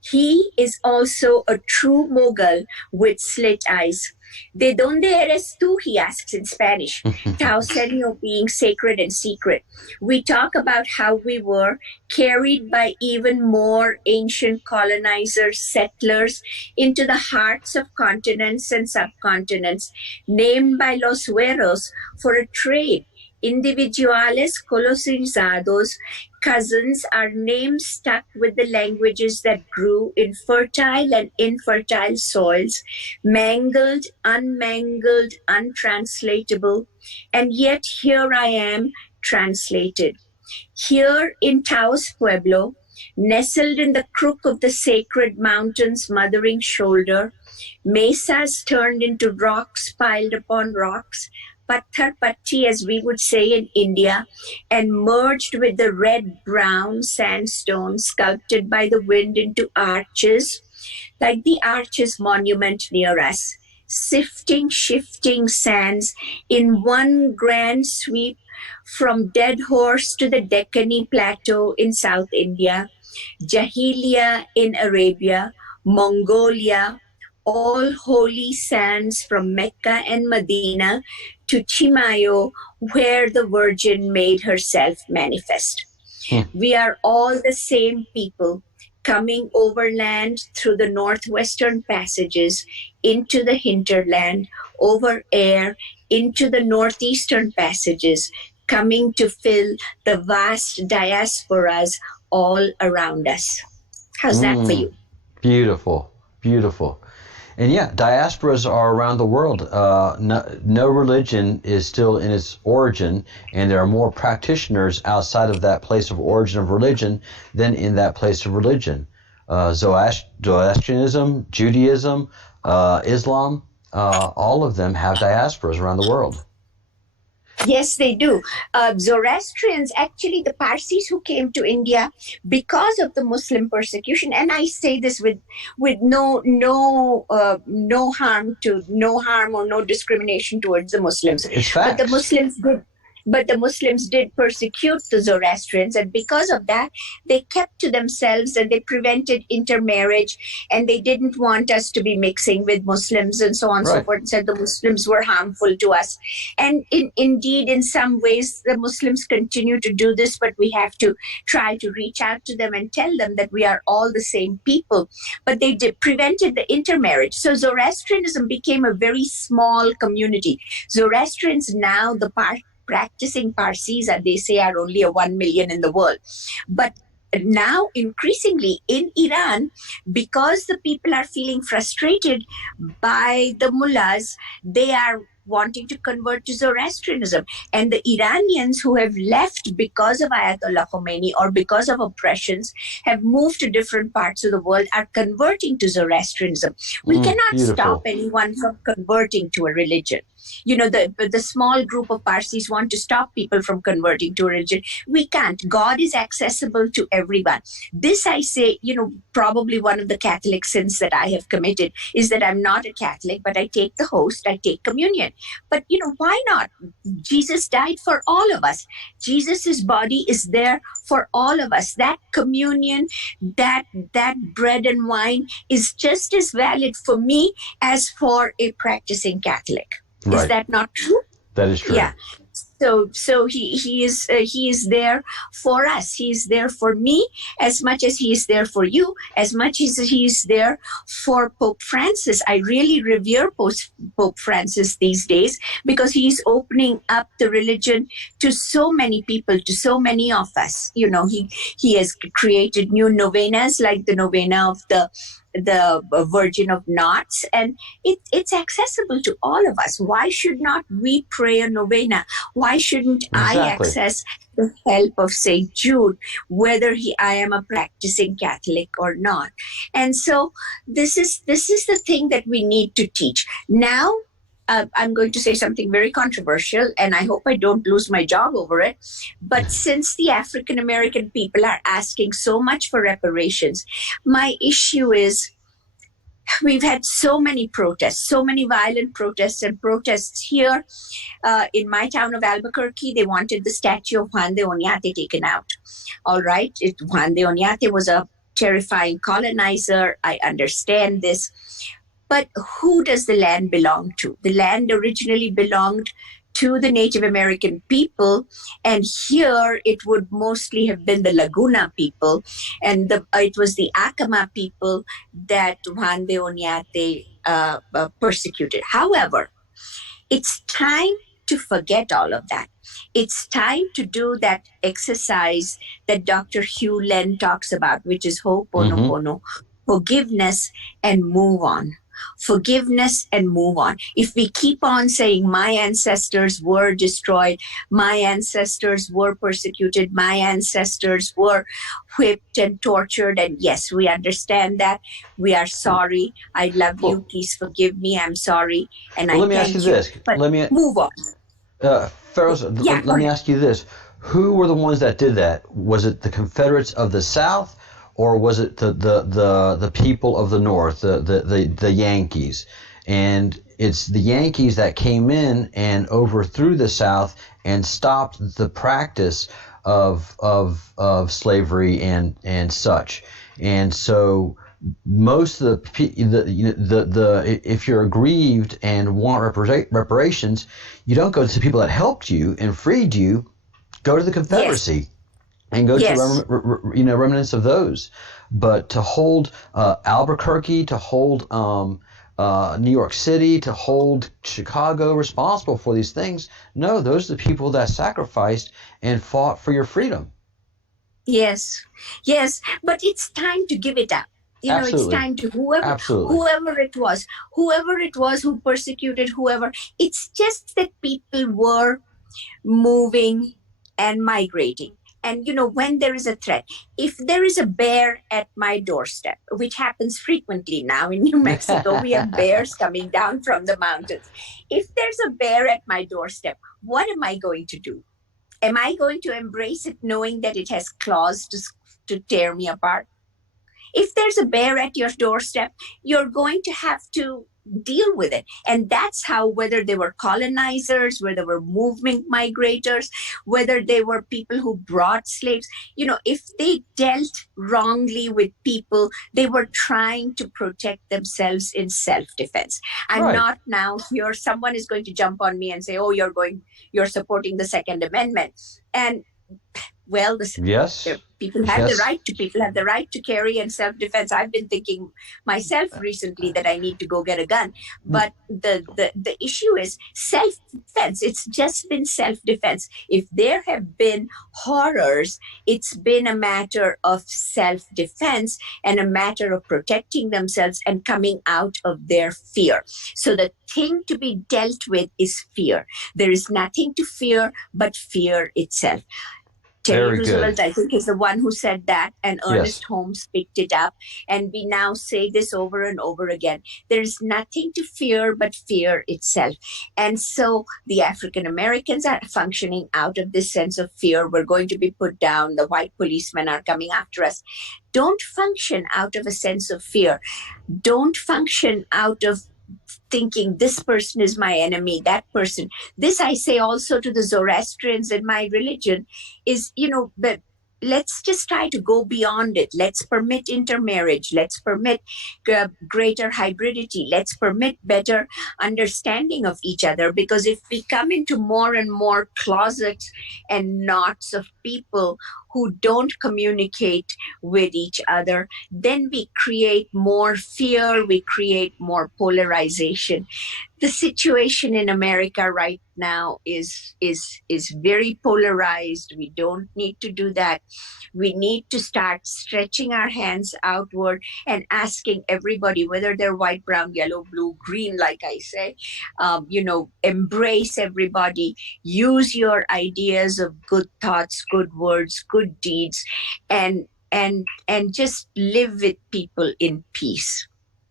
He is also a true Mughal with slit eyes. ¿De dónde eres tú? He asks in Spanish, Taoseño being sacred and secret. We talk about how we were carried by even more ancient colonizers, settlers, into the hearts of continents and subcontinents, named by los güeros for a trade. Individuales colonizados, cousins, are names stuck with the languages that grew in fertile and infertile soils, mangled, unmangled, untranslatable, and yet here I am translated. Here in Taos, Pueblo, nestled in the crook of the sacred mountain's mothering shoulder, mesas turned into rocks piled upon rocks, patthar patti, as we would say in India, and merged with the red-brown sandstone sculpted by the wind into arches, like the Arches Monument near us, sifting, shifting sands in one grand sweep from Dead Horse to the Deccani Plateau in South India, Jahilia in Arabia, Mongolia, all holy sands from Mecca and Medina to Chimayo, where the Virgin made herself manifest. We are all the same people coming overland through the northwestern passages into the hinterland, over air into the northeastern passages, coming to fill the vast diasporas all around us. How's that for you? Beautiful, beautiful. And yeah, diasporas are around the world. No religion is still in its origin, and there are more practitioners outside of that place of origin of religion than in that place of religion. Zoroastrianism, Judaism, Islam, all of them have diasporas around the world. Yes, they do. Zoroastrians, actually the Parsis who came to India because of the Muslim persecution, and I say this with no harm or no discrimination towards the Muslims. It's facts. But the Muslims did persecute the Zoroastrians, and because of that, they kept to themselves and they prevented intermarriage, and they didn't want us to be mixing with Muslims and so on and so forth, and said the Muslims were harmful to us. And indeed, in some ways, the Muslims continue to do this, but we have to try to reach out to them and tell them that we are all the same people. But they prevented the intermarriage. So Zoroastrianism became a very small community. Zoroastrians now, the practicing Parsis, they say, are only 1 million in the world. But now, increasingly in Iran, because the people are feeling frustrated by the mullahs, they are wanting to convert to Zoroastrianism. And the Iranians who have left because of Ayatollah Khomeini or because of oppressions have moved to different parts of the world are converting to Zoroastrianism. We cannot stop anyone from converting to a religion. You know, the small group of Parsis want to stop people from converting to a religion. We can't. God is accessible to everyone. This, I say, you know, probably one of the Catholic sins that I have committed is that I'm not a Catholic, but I take the host, I take communion. But, you know, why not? Jesus died for all of us. Jesus's body is there for all of us. That communion, that bread and wine is just as valid for me as for a practicing Catholic. Right. Is that not true? That is true. Yeah. So he is there for us. He is there for me as much as he is there for you, as much as he is there for Pope Francis. I really revere Pope Francis these days because he is opening up the religion to so many people, to so many of us. You know, he has created new novenas like the novena of the Virgin of Knots, and it's accessible to all of us. Why should not we pray a novena? Why shouldn't I access the help of St. Jude, whether I am a practicing Catholic or not. And so this is the thing that we need to teach. Now, I'm going to say something very controversial, and I hope I don't lose my job over it. But since the African American people are asking so much for reparations, my issue is we've had so many protests, so many violent protests and protests here. In my town of Albuquerque, they wanted the statue of Juan de Oñate taken out. All right, Juan de Oñate was a terrifying colonizer. I understand this. But who does the land belong to? The land originally belonged to the Native American people, and here it would mostly have been the Laguna people, and it was the Acoma people that Juan de Oñate persecuted. However, it's time to forget all of that. It's time to do that exercise that Dr. Hugh Len talks about, which is Ho'oponopono, forgiveness, and move on. Forgiveness and move on. If we keep on saying my ancestors were destroyed, my ancestors were persecuted, my ancestors were whipped and tortured, and yes, we understand that. We are sorry. I love you. Please forgive me. I'm sorry. And let me ask you this. But move on. Pharaoh, let me ask you this. Who were the ones that did that? Was it the Confederates of the South? Or was it the people of the North, the Yankees? And it's the Yankees that came in and overthrew the South and stopped the practice of slavery and such. And so most of the if you're aggrieved and want reparations, you don't go to the people that helped you and freed you. Go to the Confederacy. Yes. And go to remnants of those, but to hold Albuquerque, to hold New York City, to hold Chicago responsible for these things, no, those are the people that sacrificed and fought for your freedom. Yes, but it's time to give it up. Absolutely. It's time to whoever it was who persecuted whoever. It's just that people were moving and migrating. And, when there is a threat, if there is a bear at my doorstep, which happens frequently now in New Mexico, we have bears coming down from the mountains. If there's a bear at my doorstep, what am I going to do? Am I going to embrace it knowing that it has claws to tear me apart? If there's a bear at your doorstep, you're going to have to deal with it. And that's how, whether they were colonizers, whether they were movement migrators, whether they were people who brought slaves, if they dealt wrongly with people, they were trying to protect themselves in self-defense. I'm not now here, someone is going to jump on me and say, oh, you're supporting the Second Amendment. And well, people have the right to carry and self-defense. I've been thinking myself recently that I need to go get a gun. But the issue is self-defense. It's just been self-defense. If there have been horrors, it's been a matter of self-defense and a matter of protecting themselves and coming out of their fear. So the thing to be dealt with is fear. There is nothing to fear but fear itself. Teddy Roosevelt, I think, is the one who said that, and Ernest Holmes picked it up. And we now say this over and over again. There's nothing to fear but fear itself. And so the African Americans are functioning out of this sense of fear. We're going to be put down. The white policemen are coming after us. Don't function out of a sense of fear. Don't function out of thinking this person is my enemy, that person. This I say also to the Zoroastrians in my religion is, but let's just try to go beyond it. Let's permit intermarriage. Let's permit greater hybridity. Let's permit better understanding of each other. Because if we come into more and more closets and knots of people who don't communicate with each other, then we create more fear, we create more polarization. The situation in America right now is very polarized. We don't need to do that. We need to start stretching our hands outward and asking everybody, whether they're white, brown, yellow, blue, green, like I say, embrace everybody. Use your ideas of good thoughts, good words, good deeds, and just live with people in peace.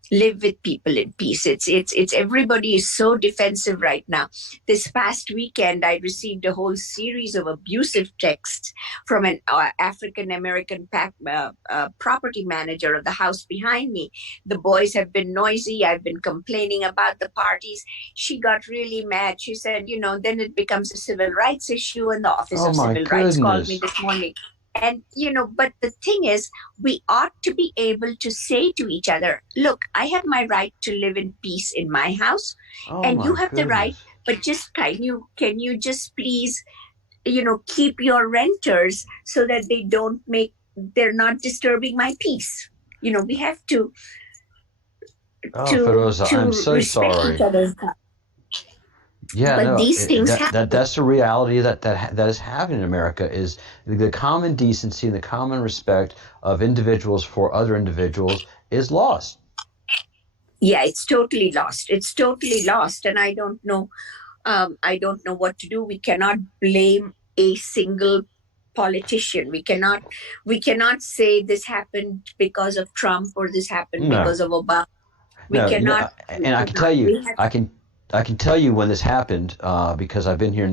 Live with people in peace. It's everybody is so defensive right now. This past weekend, I received a whole series of abusive texts from an African American property manager of the house behind me. The boys have been noisy. I've been complaining about the parties. She got really mad. She said, then it becomes a civil rights issue, and the Office of Civil Rights called me this morning. And, but the thing is, we ought to be able to say to each other, look, I have my right to live in peace in my house, and you have the right, but just can you just please, keep your renters so that they're not disturbing my peace. We have to Feroza, I'm so sorry. Yeah, but these things happen. That's the reality that is happening in America, is the common decency and the common respect of individuals for other individuals is lost. Yeah, it's totally lost. It's totally lost. And I don't know what to do. We cannot blame a single politician. We cannot say this happened because of Trump or this happened because of Obama. We cannot. And I can tell you, I can tell you when this happened, because I've been here I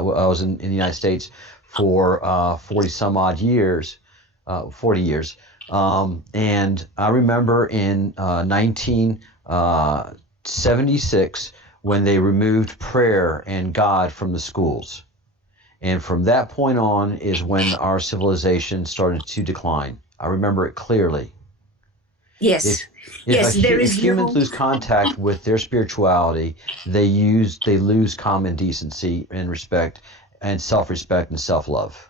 was in the United States for 40 some odd years, 40 years. And I remember in 1976 when they removed prayer and God from the schools. And from that point on is when our civilization started to decline. I remember it clearly. Yes. If humans lose contact with their spirituality, they lose common decency and respect and self-respect and self-love.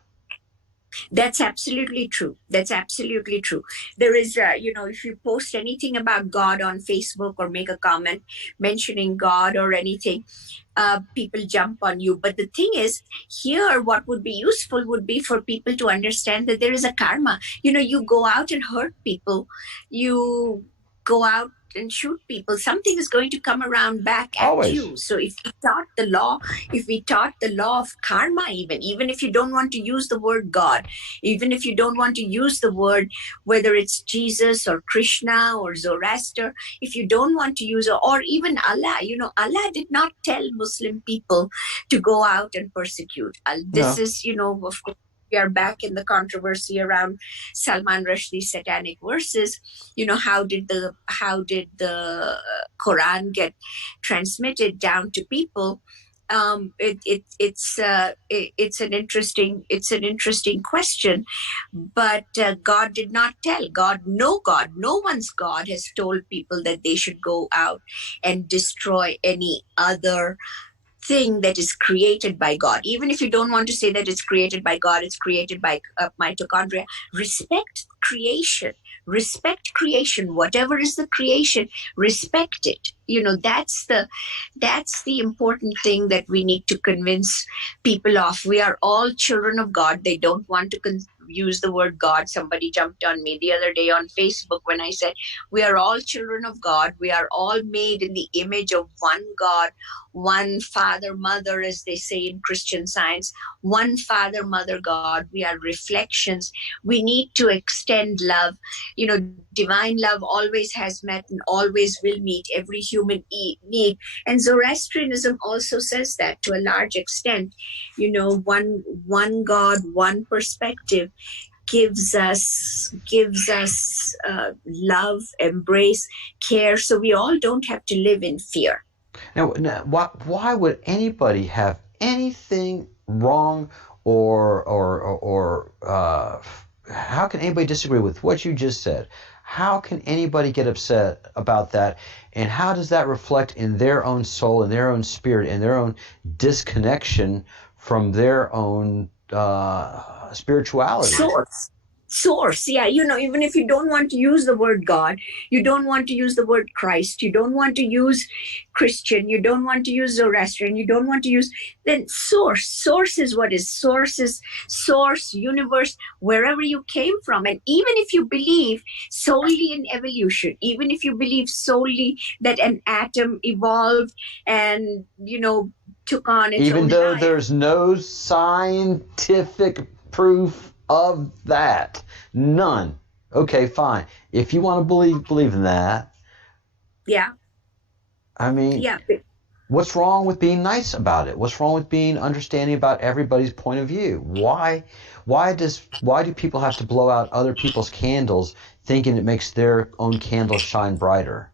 That's absolutely true. That's absolutely true. There is, if you post anything about God on Facebook or make a comment mentioning God or anything, people jump on you. But the thing is, here, what would be useful would be for people to understand that there is a karma. You go out and hurt people. You go out and shoot people. Something is going to come around back at you. So if we taught the law of karma, even if you don't want to use the word God, even if you don't want to use the word, whether it's Jesus or Krishna or Zoroaster, if you don't want to use, or even Allah, Allah did not tell Muslim people to go out and persecute. This is, of course, we are back in the controversy around Salman Rushdie's satanic verses. How did the Quran get transmitted down to people? It's an interesting question, but God did not tell. No one's God has told people that they should go out and destroy any other thing that is created by God. Even if you don't want to say that it's created by God, it's created by mitochondria. Respect creation. Whatever is the creation, respect it. That's the important thing that we need to convince people of. We are all children of God. They don't want to use the word God. Somebody jumped on me the other day on Facebook when I said, we are all children of God. We are all made in the image of one God, one Father, Mother, as they say in Christian Science, one Father, Mother, God. We are reflections. We need to extend love. Divine love always has met and always will meet every human need. And Zoroastrianism also says that to a large extent. One God, one perspective gives us love, embrace, care, so we all don't have to live in fear. Now why would anybody have anything wrong or how can anybody disagree with what you just said? How can anybody get upset about that? And how does that reflect in their own soul, in their own spirit, in their own disconnection from their own spirituality. Source, yeah. Even if you don't want to use the word God, you don't want to use the word Christ, you don't want to use Christian, you don't want to use Zoroastrian, you don't want to use, then source is what is source, universe, wherever you came from. And even if you believe solely in evolution, even if you believe solely that an atom evolved and took on its even own though life, there's no scientific proof of that, none. Okay, fine. If you want to believe in that, yeah. I mean, Yeah. what's wrong with being nice about it? What's wrong with being understanding about everybody's point of view? Why do people have to blow out other people's candles thinking it makes their own candles shine brighter?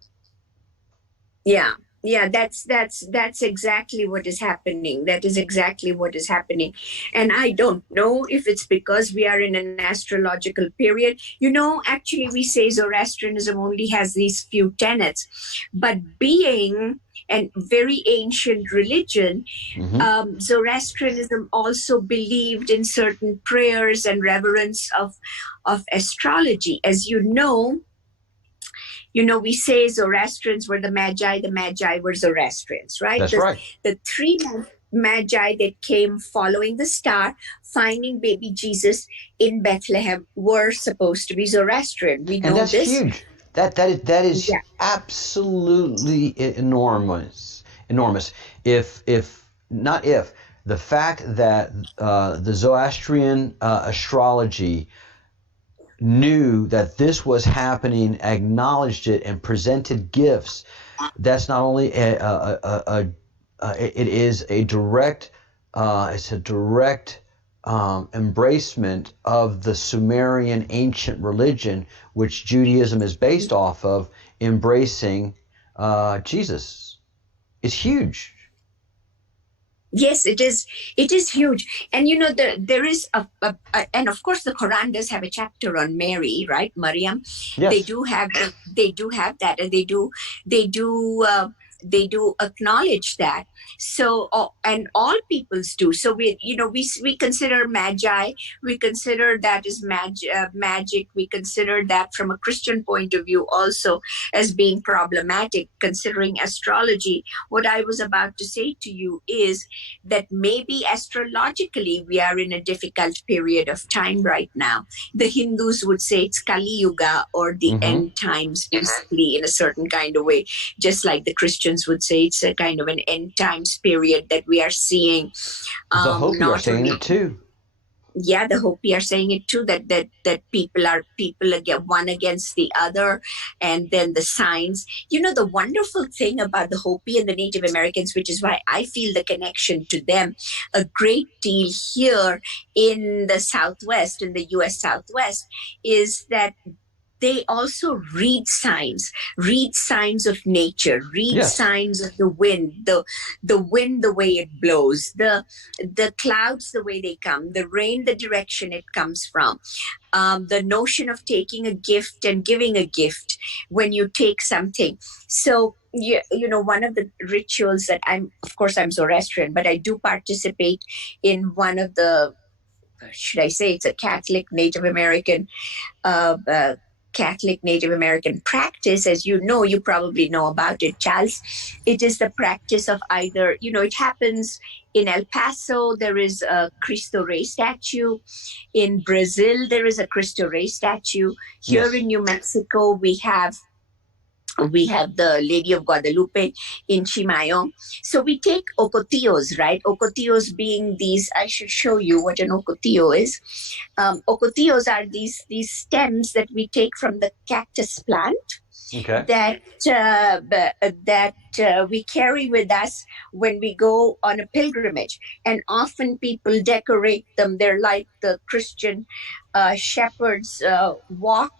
Yeah, that's exactly what is happening. That is exactly what is happening. And I don't know if it's because we are in an astrological period. Actually, we say Zoroastrianism only has these few tenets, but being a very ancient religion, Zoroastrianism also believed in certain prayers and reverence of astrology. As we say Zoroastrians were the Magi were Zoroastrians, right? That's right. The three Magi that came following the star, finding baby Jesus in Bethlehem, were supposed to be Zoroastrian. We know and that's this. Huge. That is absolutely enormous. The fact that the Zoroastrian astrology knew that this was happening, acknowledged it, and presented gifts, that's not only it is a direct embracement of the Sumerian ancient religion, which Judaism is based off of, embracing Jesus. It's huge. Yes, it is. It is huge. And there is and of course the Quran does have a chapter on Mary, right? Maryam. Yes. They do have that, and they do acknowledge that. So, and all peoples do. So we consider Magi, we consider that as magic. We consider that from a Christian point of view also as being problematic, considering astrology. What I was about to say to you is that maybe astrologically we are in a difficult period of time right now. The Hindus would say it's Kali Yuga, or the end times, basically, in a certain kind of way, just like the Christians would say it's a kind of an end times period that we are seeing. The Hopi are saying it too. Yeah, the Hopi are saying it too, that people one against the other. And then the signs. The wonderful thing about the Hopi and the Native Americans, which is why I feel the connection to them a great deal here in the Southwest, in the U.S. Southwest, is that they also read signs of nature, signs of the wind, the wind, the way it blows, the clouds, the way they come, the rain, the direction it comes from, the notion of taking a gift and giving a gift when you take something. So, one of the rituals that I'm Zoroastrian, but I do participate in one of the, should I say, it's a Catholic Native American practice. As you probably know about it, Charles. It is the practice of either, it happens in El Paso, there is a Cristo Rey statue. In Brazil, there is a Cristo Rey statue. Here in New Mexico, we have the Lady of Guadalupe in Chimayo. So we take ocotillos, right? Ocotillos being these, I should show you what an ocotillo is. Ocotillos are these stems that we take from the cactus plant. Okay. That we carry with us when we go on a pilgrimage. And often people decorate them. They're like the Christian shepherds walk,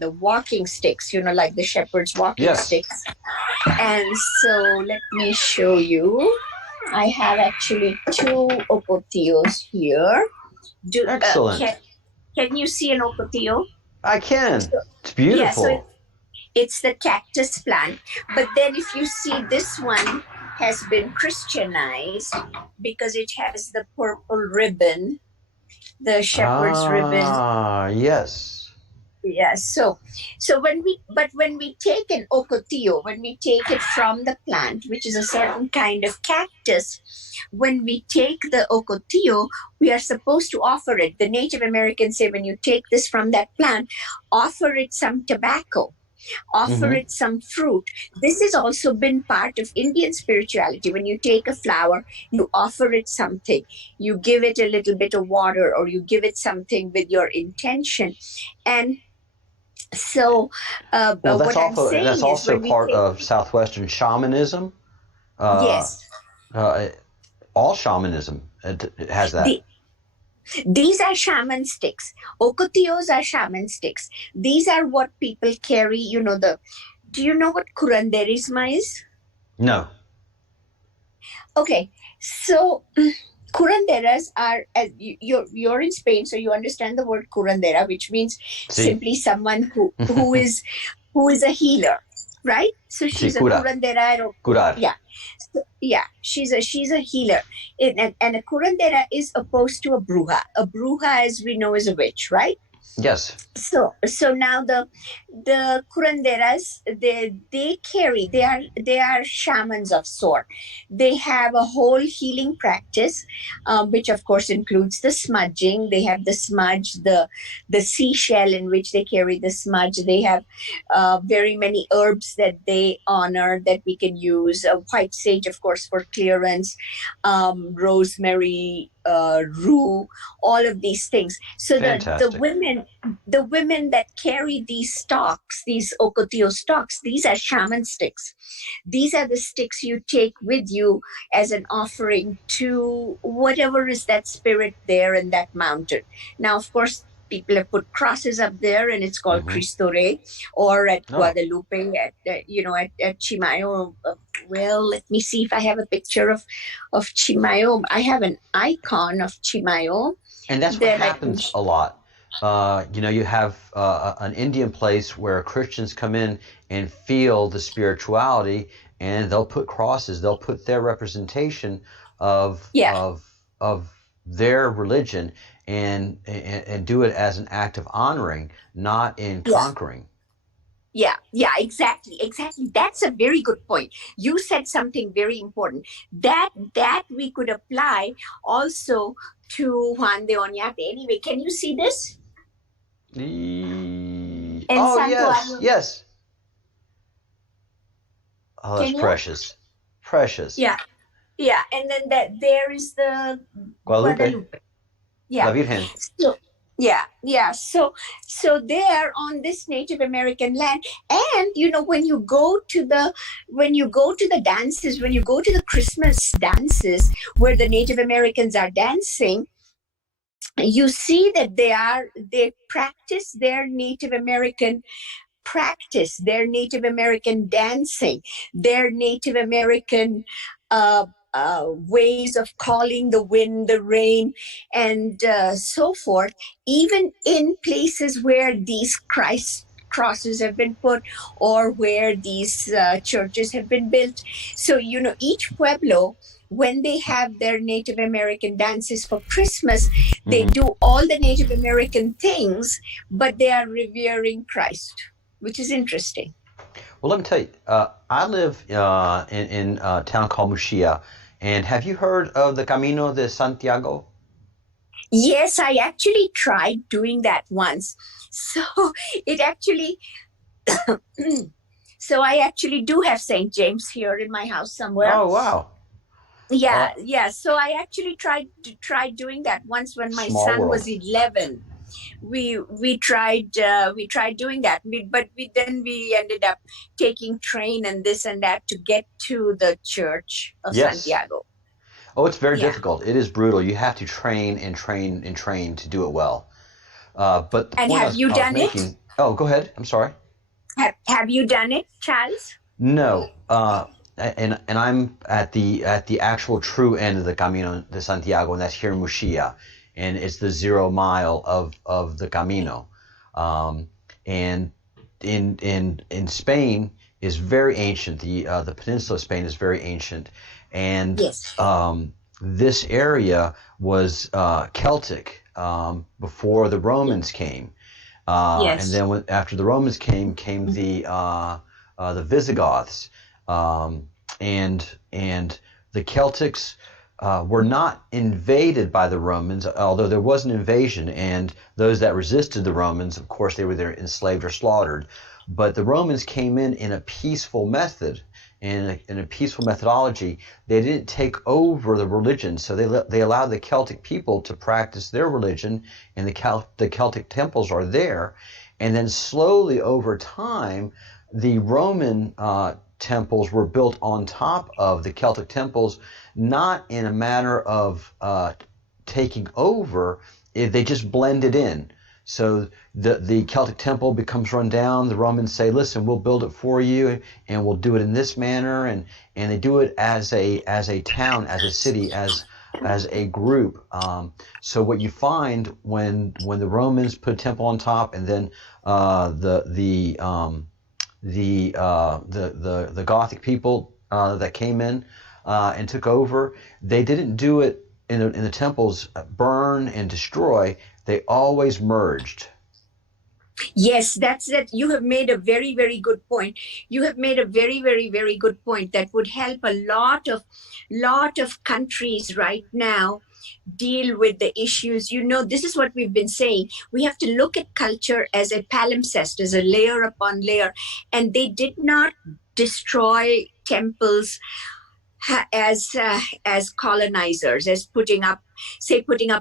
the walking sticks, like the shepherd's walking sticks. And so let me show you. I have actually 2 ocotillos here. Excellent. Can you see an ocotillo? I can. It's beautiful. Yeah, so it's the cactus plant. But then if you see this one, has been Christianized because it has the purple ribbon, the shepherd's ribbon. Ah, yes. Yes. So when we take an ocotillo, when we take it from the plant, which is a certain kind of cactus, when we take the ocotillo, we are supposed to offer it. The Native Americans say when you take this from that plant, offer it some tobacco, offer it some fruit. This has also been part of Indian spirituality. When you take a flower, you offer it something. You give it a little bit of water, or you give it something with your intention. And so Well, what I'm saying that's is also when we part take, of Southwestern shamanism. yes, All shamanism it has that. these are shaman sticks. Ocotillos are shaman sticks. These are what people carry. Do you know what curanderismo is? No. Okay, so curanderas are, you're in Spain, so you understand the word curandera, which means simply someone who is a healer, right? So she's a curandera. Curar. Yeah. So, yeah, she's a healer. And a curandera is opposed to a bruja. A bruja, as we know, is a witch, right? Yes. So now the curanderas, they are shamans of sort. They have a whole healing practice, which of course includes the smudging. They have the smudge, the seashell in which they carry the smudge. They have very many herbs that they honor that we can use. White sage, of course, for clearance, rosemary, rue, all of these things. So the women that carry these stalks, these ocotillo stalks, these are shaman sticks. These are the sticks you take with you as an offering to whatever is that spirit there in that mountain. Now, of course, people have put crosses up there, and it's called Cristo Rey, or at Guadalupe, at Chimayo. Well, let me see if I have a picture of Chimayo. I have an icon of Chimayo. And that's what happens a lot. You have an Indian place where Christians come in and feel the spirituality, and they'll put crosses. They'll put their representation of their religion and do it as an act of honoring, not in conquering. Yeah, exactly. That's a very good point. You said something very important. That we could apply also to Juan de Oñate. Anyway, can you see this? Yes. Oh, that's precious. Yeah, and then there is the Guadalupe. Yeah. La Virgen. So they're on this Native American land, and when you go to the dances, when you go to the Christmas dances where the Native Americans are dancing, you see that they practice their Native American dancing, their Native American ways of calling the wind, the rain, and so forth, even in places where these crosses have been put, or where these churches have been built. So, each pueblo, when they have their Native American dances for Christmas, they do all the Native American things, but they are revering Christ, which is interesting. Well, let me tell you, I live in a town called Muxía, and have you heard of the Camino de Santiago? Yes, I actually tried doing that once. So I actually do have St. James here in my house somewhere. Oh, wow. Yeah. So I actually tried doing that once when my son was 11. We tried doing that, but we ended up taking train and this and that to get to the church of Santiago. Oh, it's very difficult. It is brutal. You have to train and train and train to do it well. But have you done it? Oh, go ahead. I'm sorry. Have you done it, Charles? No. And I'm at the actual true end of the Camino de Santiago, and that's here in Muxía. And it's the 0 mile of the Camino. And in Spain, is very ancient. The peninsula of Spain is very ancient, and Yes. This area was Celtic before the Romans came, Yes. and then after the Romans came the Visigoths, and the Celtics were not invaded by the Romans, although there was an invasion, and those that resisted the Romans, of course, they were either enslaved or slaughtered. But the Romans came in a peaceful method, in a peaceful methodology. They didn't take over the religion, so they allowed the Celtic people to practice their religion, and the Celtic temples are there. And then slowly over time, the Roman temples were built on top of the Celtic temples, not in a manner of taking over. They just blended in. So the Celtic temple becomes run down. The Romans say, listen, we'll build it for you, and we'll do it in this manner. And they do it as a town, as a city, as a group. So what you find when the Romans put a temple on top, and then the Gothic people that came in and took over, they didn't do it in the temples, burn and destroy. They always merged. Yes, that's it. You have made a very, very good point. You have made a very, very, very good point that would help a lot of countries right now deal with the issues. This is what we've been saying. We have to look at culture as a palimpsest, as a layer upon layer. And they did not destroy temples as colonizers, as putting up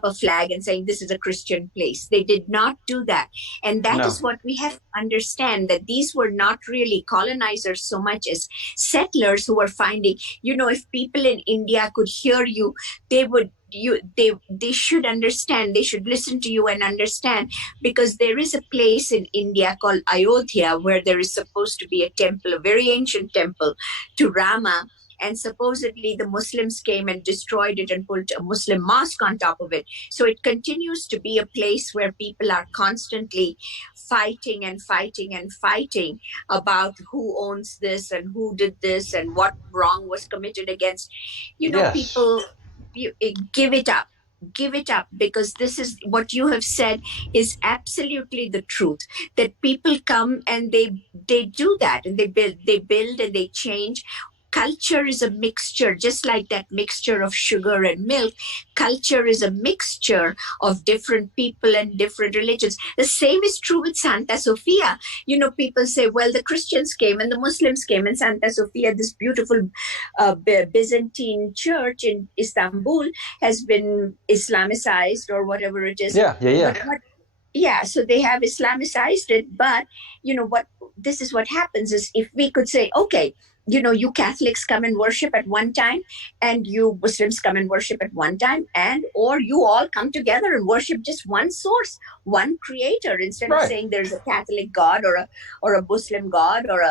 a flag and saying this is a Christian place. They did not do that. And that is what we have to understand, that these were not really colonizers so much as settlers who were finding, if people in India could hear you, they should understand, they should listen to you and understand, because there is a place in India called Ayodhya where there is supposed to be a temple, a very ancient temple to Rama. And supposedly the Muslims came and destroyed it and put a Muslim mosque on top of it. So it continues to be a place where people are constantly fighting and fighting and fighting about who owns this and who did this and what wrong was committed against. Yes. People, give it up. Give it up, because this is what you have said is absolutely the truth, that people come and they do that, and they build and they change. Culture is a mixture, just like that mixture of sugar and milk. Culture is a mixture of different people and different religions. The same is true with Santa Sofia. People say, well, the Christians came and the Muslims came, and Santa Sofia, this beautiful Byzantine church in Istanbul, has been Islamicized or whatever it is. Yeah, so they have Islamicized it. But, this is what happens is, if we could say, okay, you Catholics come and worship at one time, and you Muslims come and worship at one time, or you all come together and worship just one source, one creator, instead of saying there's a Catholic God or a Muslim God or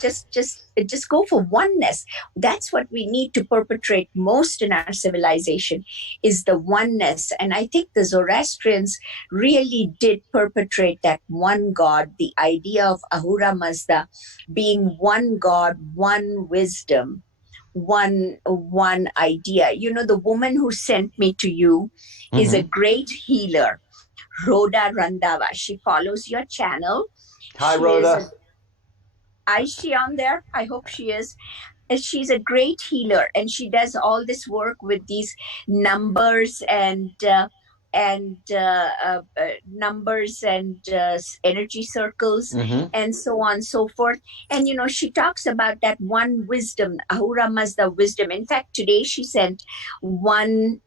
just go for oneness. That's what we need to perpetrate most in our civilization, is the oneness. And I think the Zoroastrians really did perpetrate that one God, the idea of Ahura Mazda being one God, one wisdom, one idea. The woman who sent me to you is a great healer, Rhoda Randava. She follows your channel. Hi, Rhoda. Is she on there? I hope she is. She's a great healer, and she does all this work with these numbers and numbers and energy circles and so on and so forth. And she talks about that one wisdom, Ahura Mazda wisdom. In fact, today she sent one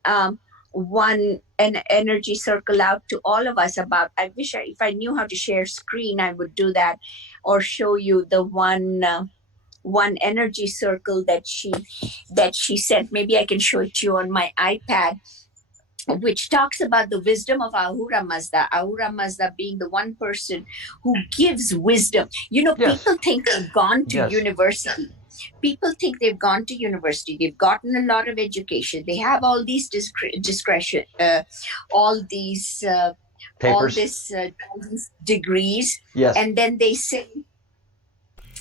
an energy circle out to all of us about, if I knew how to share screen, I would do that, or show you the one energy circle that she sent. Maybe I can show it to you on my iPad, which talks about the wisdom of Ahura Mazda being the one person who gives wisdom. People think they've gone to university. People think they've gone to university. They've gotten a lot of education. They have all these discretion, all these papers, all these degrees. Yes. And then they say,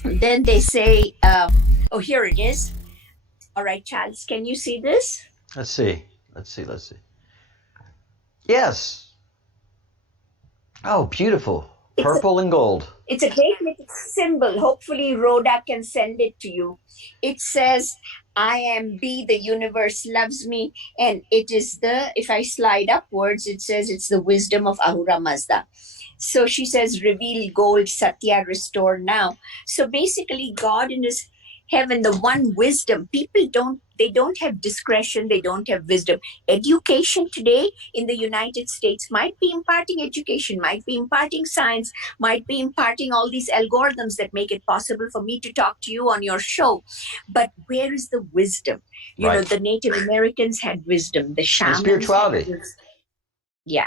Then they say, oh, here it is. All right, Charles, can you see this? Let's see. Yes. Oh, beautiful. Purple and gold. It's a great little symbol. Hopefully, Rhoda can send it to you. It says, I am B, the universe loves me. And it is if I slide upwards, it says it's the wisdom of Ahura Mazda. So she says, reveal gold, Satya, restore now. So basically, God in his heaven, the one wisdom, people don't have discretion, they don't have wisdom. Education today in the United States might be imparting education, might be imparting science, might be imparting all these algorithms that make it possible for me to talk to you on your show. But where is the wisdom? You know, the Native Americans had wisdom, the shamans. And spirituality. Yeah.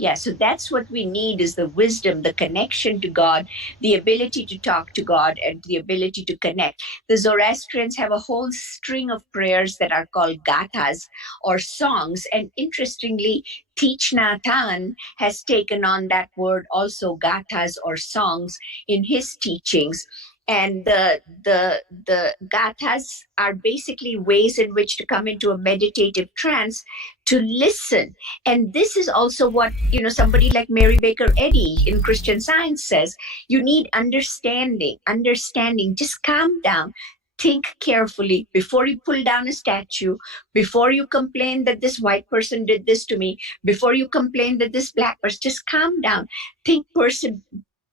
Yeah, so that's what we need, is the wisdom, the connection to God, the ability to talk to God, and the ability to connect. The Zoroastrians have a whole string of prayers that are called gathas, or songs. And interestingly, Thich Nhat Hanh has taken on that word also, gathas or songs, in his teachings. And the gathas are basically ways in which to come into a meditative trance, to listen. And this is also what, somebody like Mary Baker Eddy in Christian Science says, you need understanding, just calm down. Think carefully before you pull down a statue, before you complain that this white person did this to me, before you complain that this black person, just calm down. Think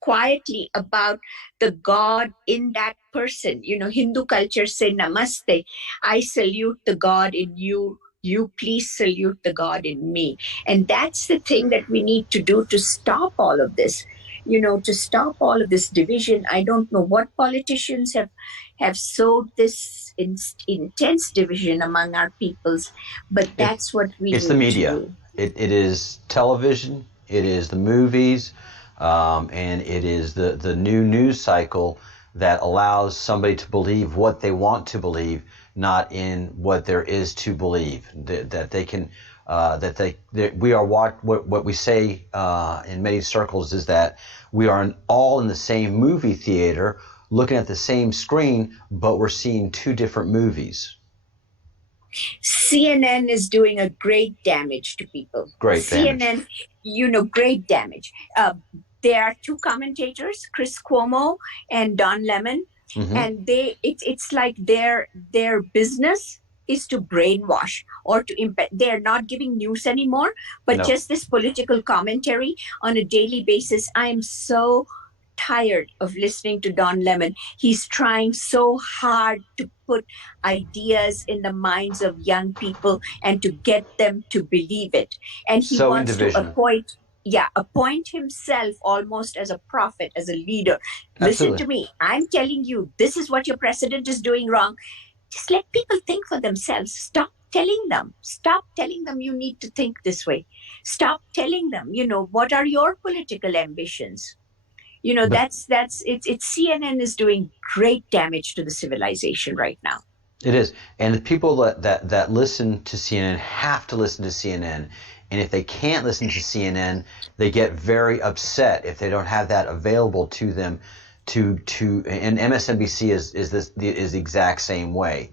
quietly about the God in that person. Hindu culture say namaste. I salute the God in you. You please salute the God in me. And that's the thing that we need to do to stop all of this, to stop all of this division. I don't know what politicians have sowed this intense division among our peoples, but that's what we need. It's the media. It is television. It is the movies. And it is the new news cycle that allows somebody to believe what they want to believe, not in what there is to believe. That they can, we are what we say in many circles is that we are all in the same movie theater, looking at the same screen, but we're seeing two different movies. CNN is doing a great damage to people. CNN, great damage. There are two commentators, Chris Cuomo and Don Lemon, and it's like their business is to brainwash or to they're not giving news anymore, but just this political commentary on a daily basis. I am so tired of listening to Don Lemon. He's trying so hard to put ideas in the minds of young people and to get them to believe it. And he wants to appoint himself almost as a prophet, as a leader. Absolutely. Listen to me. I'm telling you, this is what your president is doing wrong. Just let people think for themselves. Stop telling them you need to think this way. Stop telling them, what are your political ambitions? That's CNN is doing great damage to the civilization right now. It is. And the people that listen to CNN have to listen to CNN. And if they can't listen to CNN, they get very upset if they don't have that available to them. And MSNBC is the exact same way.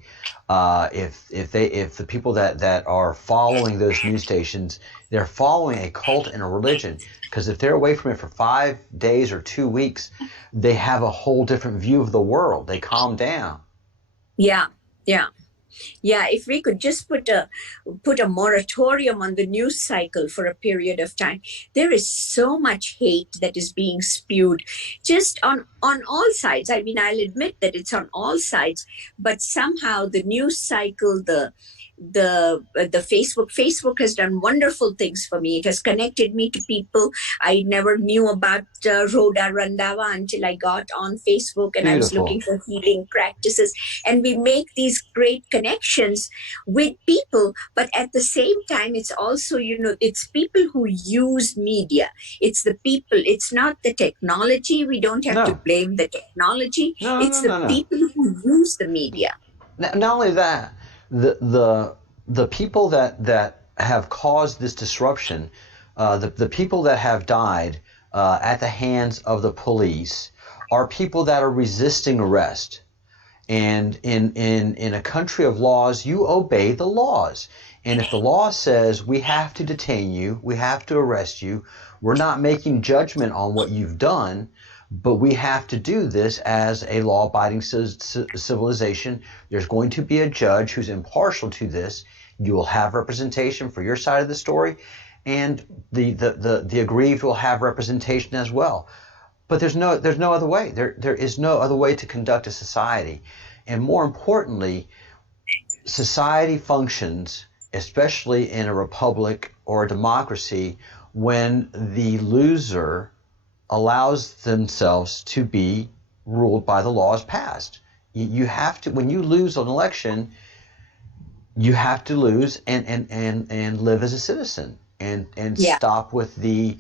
If the people that are following those news stations, they're following a cult and a religion, because if they're away from it for 5 days or 2 weeks, they have a whole different view of the world. They calm down. Yeah. If we could just put a moratorium on the news cycle for a period of time. There is so much hate that is being spewed just on all sides. I mean, I'll admit that it's on all sides, but somehow the news cycle, the Facebook has done wonderful things for me. It has connected me to people I never knew about. Rhoda Randhawa until I got on Facebook and Beautiful. I was looking for healing practices, and we make these great connections with people. But at the same time, it's also, it's people who use media. It's the people. It's not the technology. We don't have to blame the technology. It's the people who use the media. Not only that, the people that have caused this disruption, the people that have died, at the hands of the police are people that are resisting arrest. And in a country of laws, you obey the laws. And if the law says we have to detain you, we have to arrest you, we're not making judgment on what you've done, but we have to do this as a law-abiding civilization. There's going to be a judge who's impartial to this. You will have representation for your side of the story, and the aggrieved will have representation as well. But there's no other way. There is no other way to conduct a society. And more importantly, society functions, especially in a republic or a democracy, when the loser allows themselves to be ruled by the laws passed. You have to, when you lose an election, you have to lose and live as a citizen and stop with the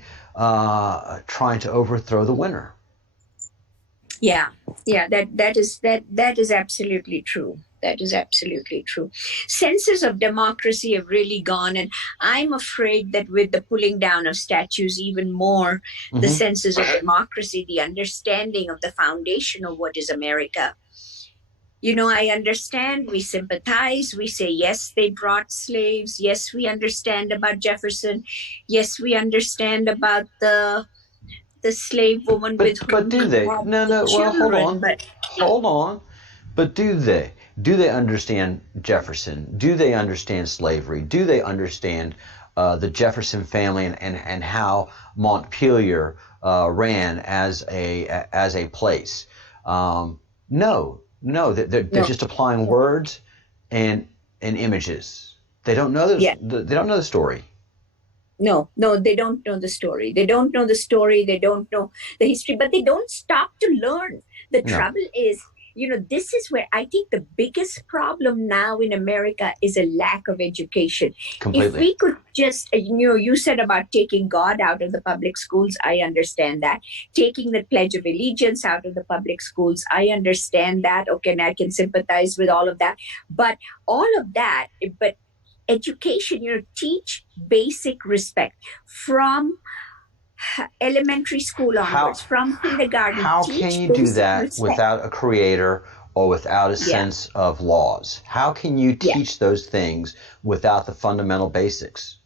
trying to overthrow the winner. Yeah, that is absolutely true. That is absolutely true. Senses of democracy have really gone, and I'm afraid that with the pulling down of statues even more, the senses of democracy, the understanding of the foundation of what is America. You know, I understand, we sympathize, we say, yes, they brought slaves. Yes, we understand about Jefferson. Yes, we understand about the slave woman with whom but do they? No, children, well, hold on. But do they? Do they understand Jefferson? Do they understand slavery? Do they understand the Jefferson family and how Montpelier ran as a place? No, they're just applying words and images. They don't know they don't know the story. No, they don't know the story. They don't know the story. They don't know the history, but they don't stop to learn. The trouble is, you know, this is where I think the biggest problem now in America is a lack of education. Completely. If we could just, you know, you said about taking God out of the public schools, I understand that. Taking the Pledge of Allegiance out of the public schools, I understand that. Okay, and I can sympathize with all of that. But all of that, but education, you know, teach basic respect from elementary school onwards, from kindergarten. How can you do that without a creator or without a sense of laws? How can you teach those things without the fundamental basics?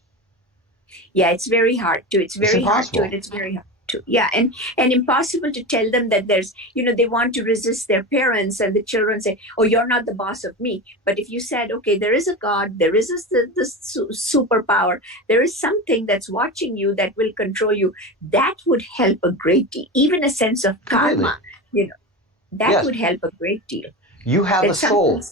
Yeah, it's very hard to. It's very hard to. It's very hard to. Yeah, and impossible to tell them that there's, you know, they want to resist their parents, and the children say, oh, you're not the boss of me. But if you said, okay, there is a God, there is this superpower, there is something that's watching you that will control you, that would help a great deal. Even a sense of karma, you know, that would help a great deal. You have a soul.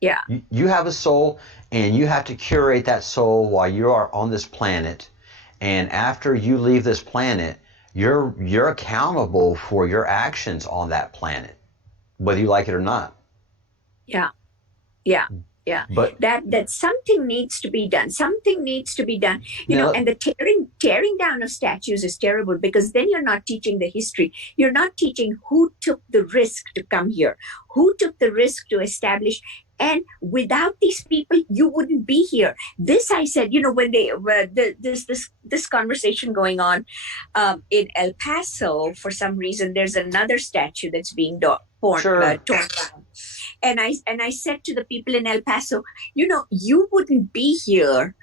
Yeah. You have a soul, and you have to curate that soul while you are on this planet. And after you leave this planet, you're accountable for your actions on that planet, whether you like it or not. Yeah. But that something needs to be done. Something needs to be done. You know, and the tearing down of statues is terrible, because then you're not teaching the history. You're not teaching who took the risk to come here, who took the risk to establish. And without these people, you wouldn't be here. This, I said, you know, when this conversation going on in El Paso, for some reason, there's another statue that's being torn down. And I said to the people in El Paso, you know, you wouldn't be here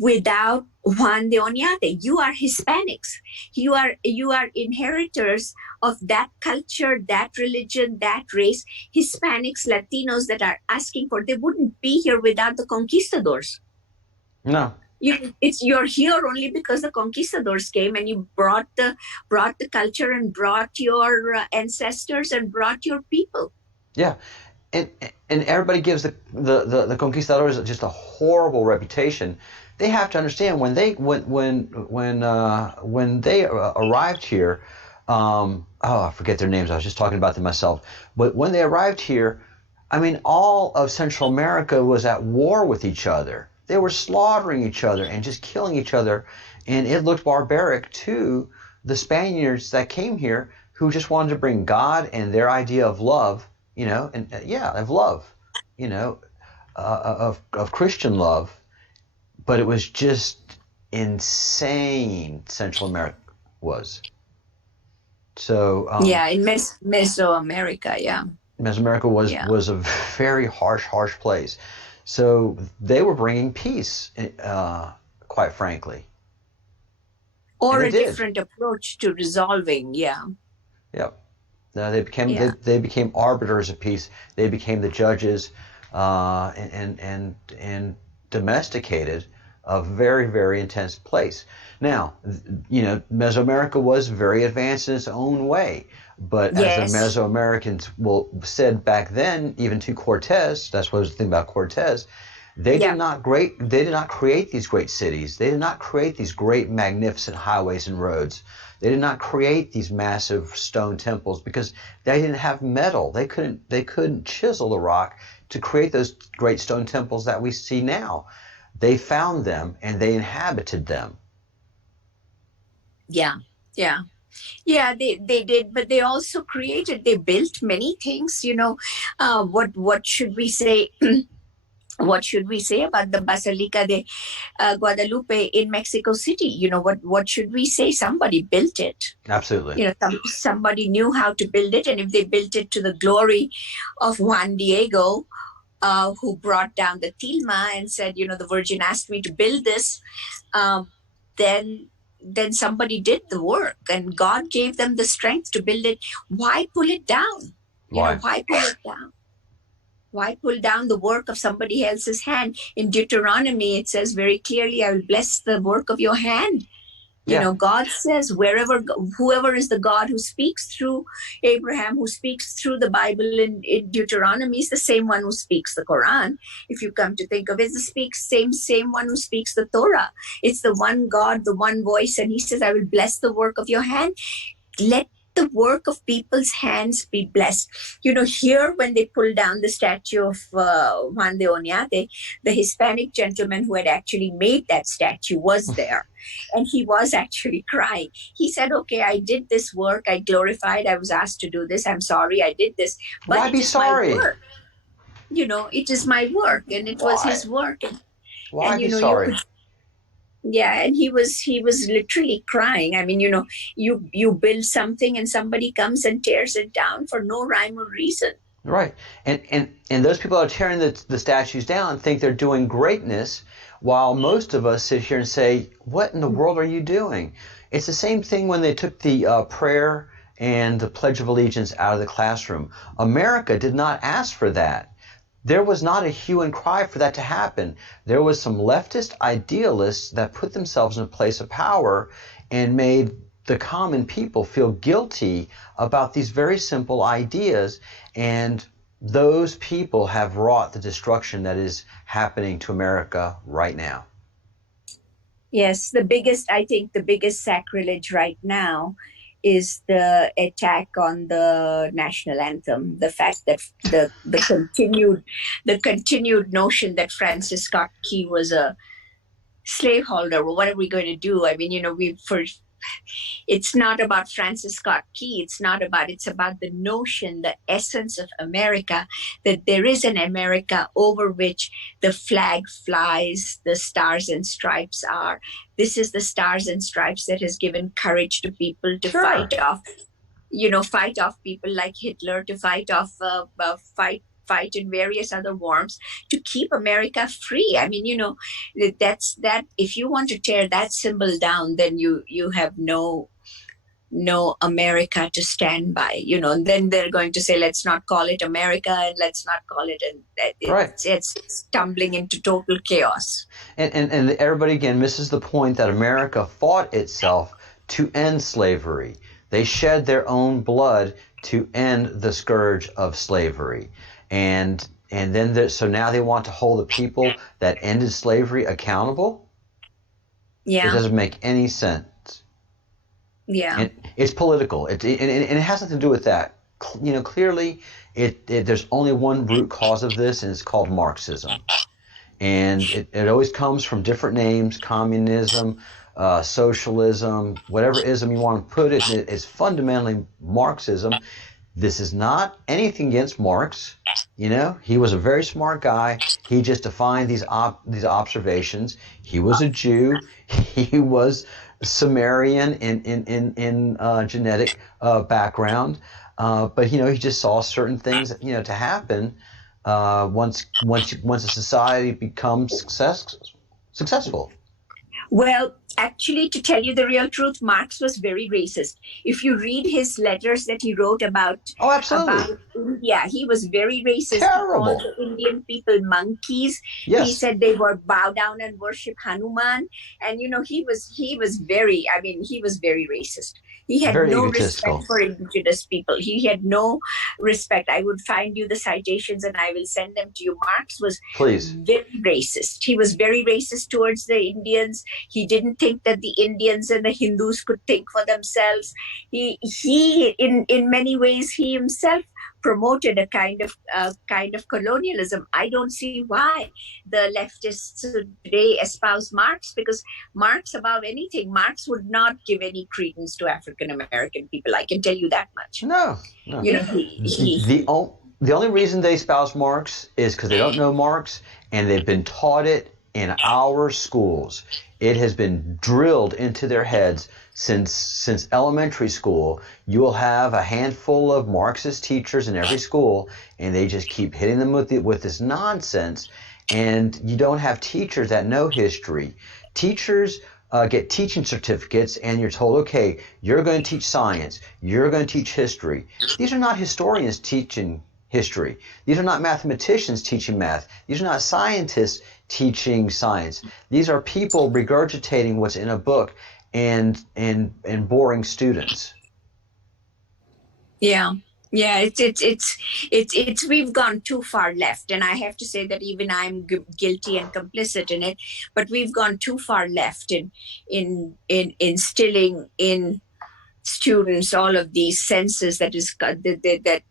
without Juan de Oñate. You are Hispanics. You are inheritors of that culture, that religion, that race. Hispanics, Latinos that are asking for, they wouldn't be here without the conquistadors. No. You're here only because the conquistadors came, and you brought the culture and brought your ancestors and brought your people. Yeah. And everybody gives the conquistadors just a horrible reputation. They have to understand when they arrived here. I forget their names. I was just talking about them myself. But when they arrived here, I mean, all of Central America was at war with each other. They were slaughtering each other and just killing each other, and it looked barbaric to the Spaniards that came here, who just wanted to bring God and their idea of love, you know, and of love, you know, of Christian love. But it was just insane, Central America. was. So yeah, in Mesoamerica, yeah. Mesoamerica was a very harsh place. So they were bringing peace, quite frankly. Or a different approach to resolving, yeah. Yep. They became arbiters of peace. They became the judges, and domesticated a very, very intense place. Now, Mesoamerica was very advanced in its own way, but as the Mesoamericans said back then, even to Cortez, that's what was the thing about Cortez. They did not create these great cities. They did not create these great, magnificent highways and roads. They did not create these massive stone temples because they didn't have metal. They couldn't chisel the rock to create those great stone temples that we see now. They found them and they inhabited them. Yeah. They did, but they also they built many things. What should we say? What should we say about the Basilica de Guadalupe in Mexico City? What should we say? Somebody built it. Absolutely. Somebody knew how to build it, and if they built it to the glory of Juan Diego, who brought down the tilma and said, the Virgin asked me to build this, then somebody did the work, and God gave them the strength to build it. Why pull it down? Why pull it down? Why pull down the work of somebody else's hand? In Deuteronomy, it says very clearly, I will bless the work of your hand. God says whoever is the God who speaks through Abraham, who speaks through the Bible in Deuteronomy, is the same one who speaks the Quran. If you come to think of it, it's the same one who speaks the Torah. It's the one God, the one voice. And he says, I will bless the work of your hand. Let the work of people's hands be blessed. Here when they pulled down the statue of Juan de Oñate, the Hispanic gentleman who had actually made that statue was there. And he was actually crying. He said, okay, I did this work. I glorified. I was asked to do this. I'm sorry I did this. But why be sorry? My work. It is my work. And it was his work. Why be sorry? And he was literally crying. I mean, you build something and somebody comes and tears it down for no rhyme or reason. Right. And those people that are tearing the statues down think they're doing greatness, while most of us sit here and say, what in the world are you doing? It's the same thing when they took the prayer and the Pledge of Allegiance out of the classroom. America did not ask for that. There was not a hue and cry for that to happen. There was some leftist idealists that put themselves in a place of power and made the common people feel guilty about these very simple ideas, and those people have wrought the destruction that is happening to America right now. Yes, I think the biggest sacrilege right now is the attack on the national anthem. The fact that the continued notion that Francis Scott Key was a slaveholder. Well, what are we going to do? I mean, it's not about Francis Scott Key. It's about the notion, the essence of America, that there is an America over which the flag flies, the stars and stripes are. This is the stars and stripes that has given courage to people to fight off people like Hitler, to fight fight in various other wars to keep America free. I mean, that's that. If you want to tear that symbol down, then you have no America to stand by. And then they're going to say, let's not call it America and let's not call it. And it's stumbling into total chaos. And everybody again misses the point that America fought itself to end slavery. They shed their own blood to end the scourge of slavery. And then so now they want to hold the people that ended slavery accountable? Yeah. It doesn't make any sense. Yeah. And it's political. And it has nothing to do with that. Clearly, there's only one root cause of this, and it's called Marxism. And it always comes from different names: communism, socialism, whatever ism you want to put it. It's fundamentally Marxism. This is not anything against Marx. He was a very smart guy. He just defined these observations. He was a Jew. He was Sumerian in genetic background, but he just saw certain things to happen once a society becomes successful. Well, actually, to tell you the real truth, Marx was very racist. If you read his letters that he wrote about India, he was very racist. Terrible. He called the Indian people monkeys. Yes. He said they were bow down and worship Hanuman. And he was very racist. He had very no egotistical. respect for indigenous people. He had no respect. I would find you the citations and I will send them to you. Marx was very racist. He was very racist towards the Indians. He didn't think that the Indians and the Hindus could think for themselves. He in many ways, he himself promoted a kind of colonialism. I don't see why the leftists today espouse Marx, because Marx, above anything, Marx would not give any credence to African American people. I can tell you that much. No. The only reason they espouse Marx is because they don't know Marx, and they've been taught it in our schools. It has been drilled into their heads since elementary school. You will have a handful of Marxist teachers in every school, and they just keep hitting them with this nonsense. And you don't have teachers that know history. Teachers get teaching certificates, and you're told, okay, you're going to teach science, you're going to teach history. These are not historians teaching history. These are not mathematicians teaching math. These are not scientists teaching science. These are people regurgitating what's in a book and boring students. Yeah. It's we've gone too far left, and I have to say that even I'm guilty and complicit in it. But we've gone too far left in instilling in students all of these senses that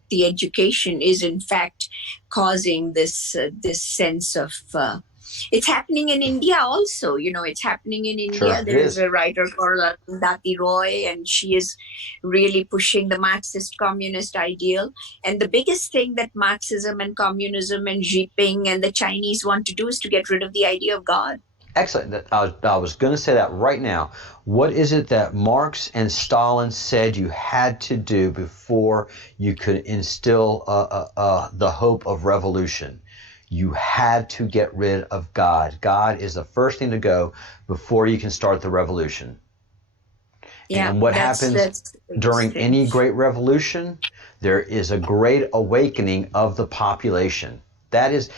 the education is in fact causing this sense of. It's happening in India also. It's happening in India. Sure, there is a writer called Arundhati Roy, and she is really pushing the Marxist communist ideal. And the biggest thing that Marxism and communism and Jinping and the Chinese want to do is to get rid of the idea of God. Excellent. I was going to say that right now. What is it that Marx and Stalin said you had to do before you could instill the hope of revolution? You had to get rid of God. God is the first thing to go before you can start the revolution. Yeah, and what happens during any great revolution? There is a great awakening of the population. That is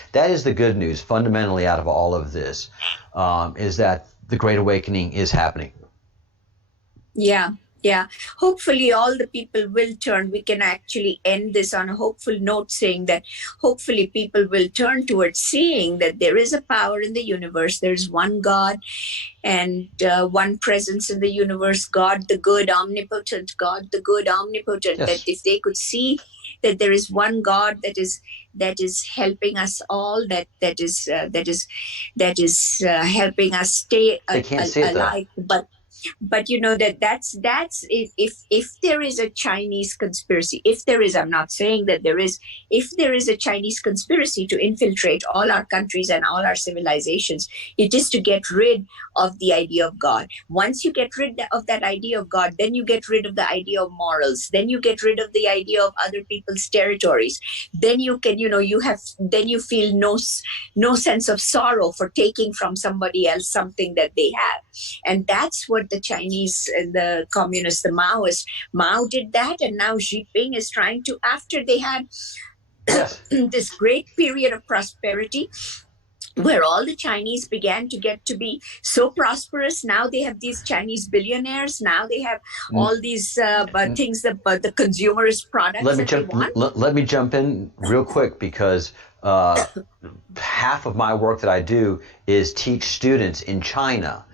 the good news fundamentally out of all of this, is that the Great Awakening is happening. Yeah. Hopefully all the people will turn. We can actually end this on a hopeful note, saying that hopefully people will turn towards seeing that there is a power in the universe. There's one God and one presence in the universe, God the good, omnipotent, God the good, omnipotent. Yes. That if they could see that there is one God that is helping us all, that is helping us stay alive. But that's if there is a Chinese conspiracy, I'm not saying that there is, if there is a Chinese conspiracy to infiltrate all our countries and all our civilizations, it is to get rid of the idea of God. Once you get rid of that idea of God, then you get rid of the idea of morals, then you get rid of the idea of other people's territories, then you can, then you feel no sense of sorrow for taking from somebody else something that they have. And that's what the Chinese and the communists, the Maoists, Mao did that, and now Xi Jinping is trying to, after they had this great period of prosperity, where all the Chinese began to get to be so prosperous. Now they have these Chinese billionaires. Now they have all these things that the consumerist products they want. Let me jump in real quick, because half of my work that I do is teach students in China.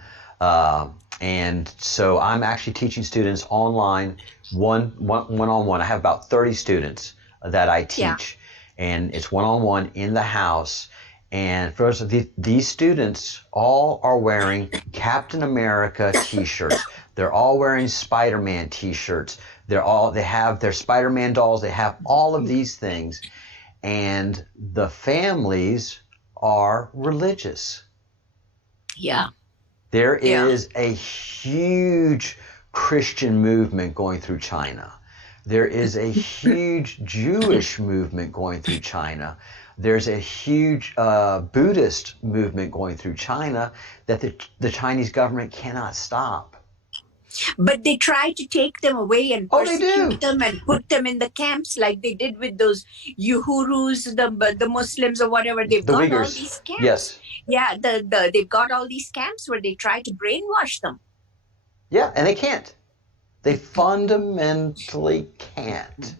And so I'm actually teaching students online, one-on-one. I have about 30 students that I teach, and it's one-on-one in the house. And first, these students all are wearing Captain America T-shirts. They're all wearing Spider-Man T-shirts. They have their Spider-Man dolls. They have all of these things, and the families are religious. Yeah. There is a huge Christian movement going through China. There is a huge Jewish movement going through China. There's a huge Buddhist movement going through China that the Chinese government cannot stop. But they try to take them away and persecute them and put them in the camps like they did with those Uyghurs, the Muslims or whatever. They've got Uyghurs. All these camps. Yes. Yeah, they've got all these camps where they try to brainwash them. Yeah, and they can't. They fundamentally can't.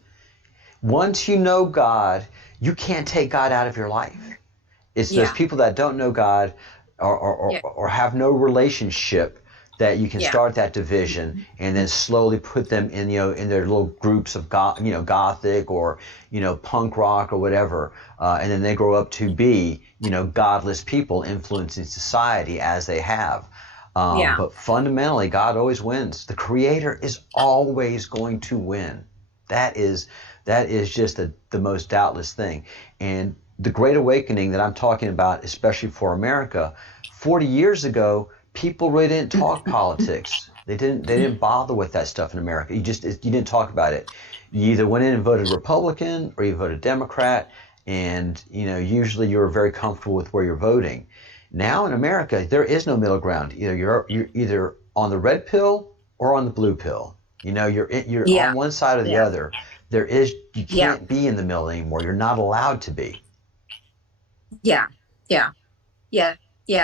Once you know God, you can't take God out of your life. It's those people that don't know God or have no relationship that you can start that division and then slowly put them in, in their little groups of Gothic or, punk rock or whatever. And then they grow up to be, godless people influencing society as they have. But fundamentally, God always wins. The Creator is always going to win. That is just the most doubtless thing. And the Great Awakening that I'm talking about, especially for America, 40 years ago, people really didn't talk politics. They didn't bother with that stuff in America. You didn't talk about it. You either went in and voted Republican or you voted Democrat, and usually you were very comfortable with where you're voting. Now in America, there is no middle ground. You're either on the red pill or on the blue pill. You're on one side or the other. You can't be in the middle anymore. You're not allowed to be. Yeah,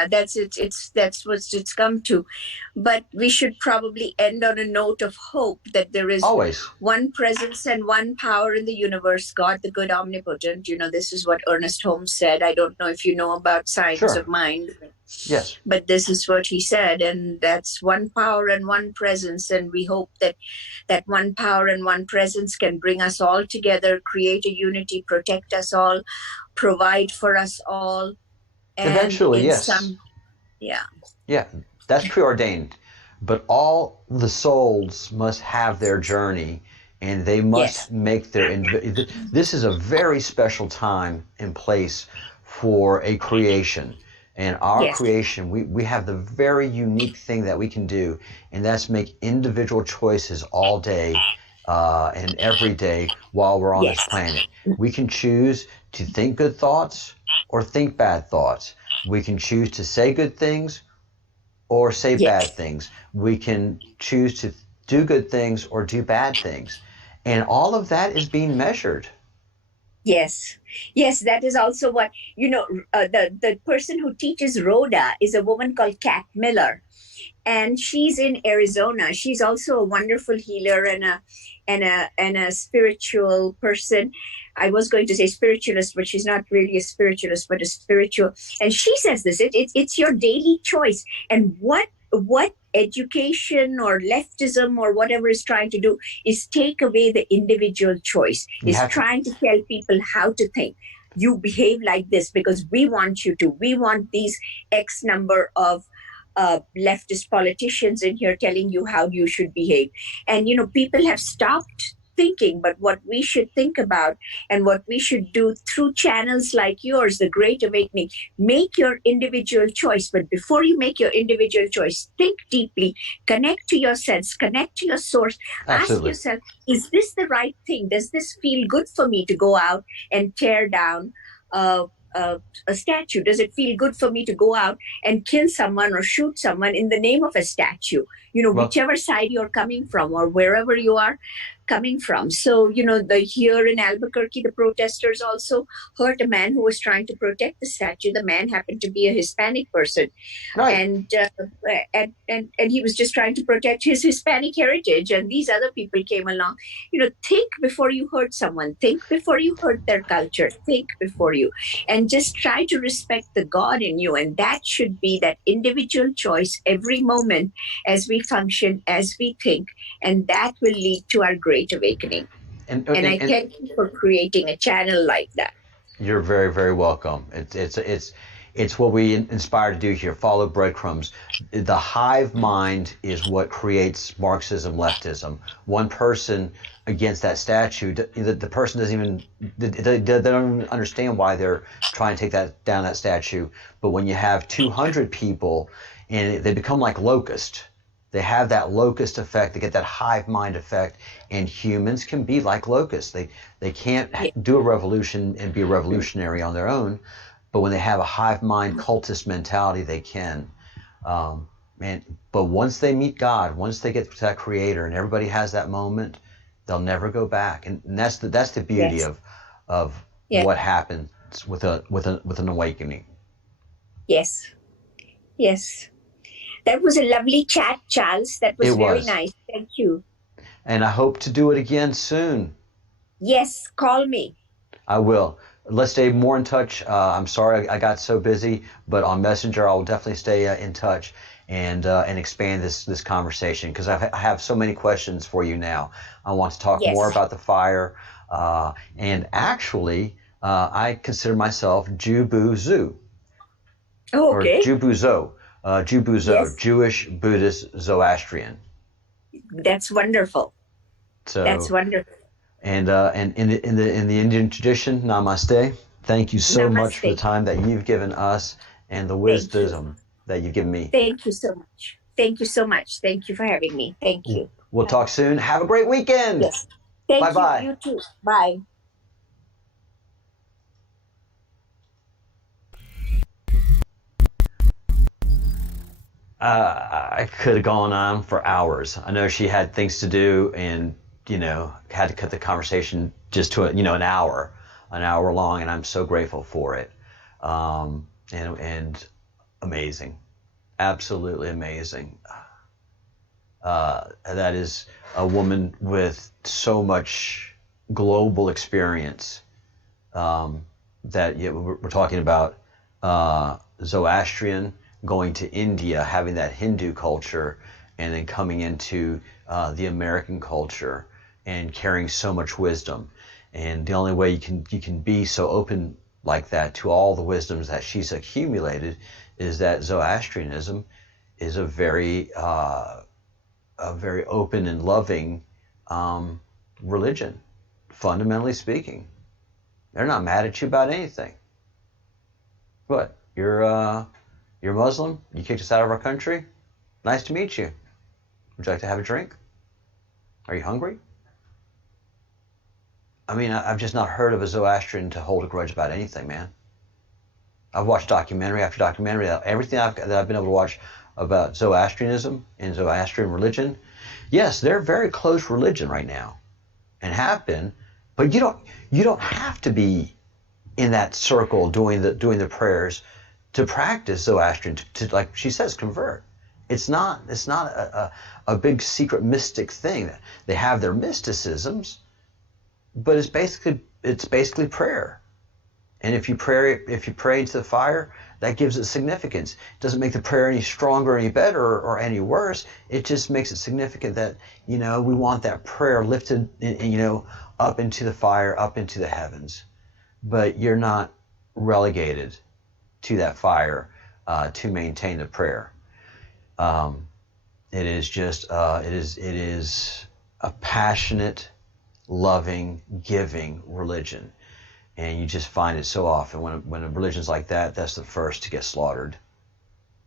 that's it. That's what it's come to. But we should probably end on a note of hope that there is always one presence and one power in the universe, God, the good omnipotent. This is what Ernest Holmes said. I don't know if you know about science of mind. Yes. But this is what he said, and that's one power and one presence. And we hope that that one power and one presence can bring us all together, create a unity, protect us all, provide for us all. And eventually, yes. Yeah, that's preordained. But all the souls must have their journey, and they must make their. This is a very special time and place for a creation. And our creation, we have the very unique thing that we can do, and that's make individual choices all day and every day while we're on this planet. We can choose to think good thoughts or think bad thoughts. We can choose to say good things or say bad things. We can choose to do good things or do bad things. And all of that is being measured. Yes, that is also what, the person who teaches Rhoda is a woman called Kat Miller. And she's in Arizona. She's also a wonderful healer and a spiritual person. I was going to say spiritualist, but she's not really a spiritualist, but a spiritual. And she says this: it's your daily choice. And what education or leftism or whatever is trying to do is take away the individual choice. Is trying to tell people how to think. You behave like this because we want you to. We want these X number of leftist politicians in here telling you how you should behave. And, people have stopped thinking, but what we should think about and what we should do through channels like yours, The Great Awakening, make your individual choice. But before you make your individual choice, think deeply, connect to your sense, connect to your source. Absolutely. Ask yourself, is this the right thing? Does this feel good for me to go out and tear down a statue? Does it feel good for me to go out and kill someone or shoot someone in the name of a statue? Whichever side you're coming from or wherever you are coming from. So, here in Albuquerque, the protesters also hurt a man who was trying to protect the statue. The man happened to be a Hispanic person. Right. And he was just trying to protect his Hispanic heritage. And these other people came along. Think before you hurt someone. Think before you hurt their culture. Think before you. And just try to respect the God in you. And that should be that individual choice every moment as we function, as we think. And that will lead to our great awakening. And I thank you for creating a channel like that. You're very, very welcome. It's what we inspire to do here. Follow breadcrumbs. The hive mind is what creates Marxism, leftism. One person against that statue, the person doesn't even, they don't even understand why they're trying to take that statue. But when you have 200 people and they become like locusts. They have that locust effect. They get that hive mind effect, and humans can be like locusts. They can't do a revolution and be a revolutionary on their own, but when they have a hive mind cultist mentality, they can. But once they meet God, once they get to that Creator, and everybody has that moment, they'll never go back. And that's the beauty of what happens with an awakening. Yes. Yes. That was a lovely chat, Charles. That was very nice. Thank you. And I hope to do it again soon. Yes, call me. I will. Let's stay more in touch. I'm sorry I got so busy, but on Messenger, I will definitely stay in touch and expand this conversation, because I have so many questions for you now. I want to talk more about the fire. And actually, I consider myself Jubuzu. Oh, okay. Or Jubuzo. Jubuzo, Jewish, Buddhist, Zoroastrian. That's wonderful. That's wonderful. And in the Indian tradition, namaste. Thank you so much for the time that you've given us and the wisdom that you've given me. Thank you so much. Thank you so much. Thank you for having me. Thank you. We'll talk soon. Have a great weekend. Yes. Thank Bye-bye. you. You too. Bye. I could have gone on for hours. I know she had things to do, and had to cut the conversation just to an hour long, and I'm so grateful for it. And amazing, absolutely amazing. That is a woman with so much global experience. That we're talking about Zoroastrian, going to India, having that Hindu culture, and then coming into the American culture and carrying so much wisdom. And the only way you can be so open like that to all the wisdoms that she's accumulated is that Zoroastrianism is a very open and loving religion, fundamentally speaking. They're not mad at you about anything. What? You're Muslim? You kicked us out of our country? Nice to meet you. Would you like to have a drink? Are you hungry? I mean, I've just not heard of a Zoroastrian to hold a grudge about anything, man. I've watched documentary after documentary. Everything that I've been able to watch about Zoroastrianism and Zoroastrian religion, yes, they're a very close religion right now, and have been. But you don't have to be in that circle doing the prayers to practice Zoroastrian, to like she says, convert. It's not a big secret mystic thing. They have their mysticisms, but it's basically prayer. And if you pray into the fire, that gives it significance. It doesn't make the prayer any stronger, any better, or any worse. It just makes it significant that we want that prayer lifted up into the fire, up into the heavens. But you're not relegated to that fire to maintain the prayer. It is a passionate, loving, giving religion, and you just find it so often when a religion's like that, that's the first to get slaughtered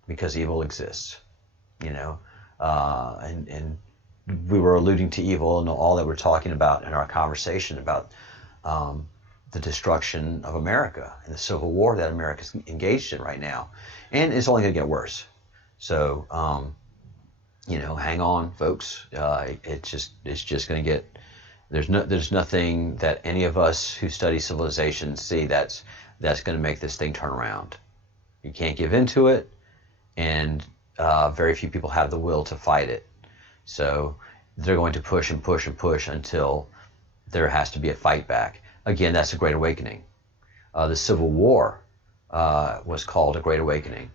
because evil exists. And we were alluding to evil and all that we're talking about in our conversation about the destruction of America and the civil war that America's engaged in right now. And it's only going to get worse. So, hang on, folks. It's just going to get, there's nothing that any of us who study civilization see that's going to make this thing turn around. You can't give into it, and very few people have the will to fight it. So they're going to push and push and push until there has to be a fight back. Again, that's a Great Awakening. The Civil War was called a Great Awakening.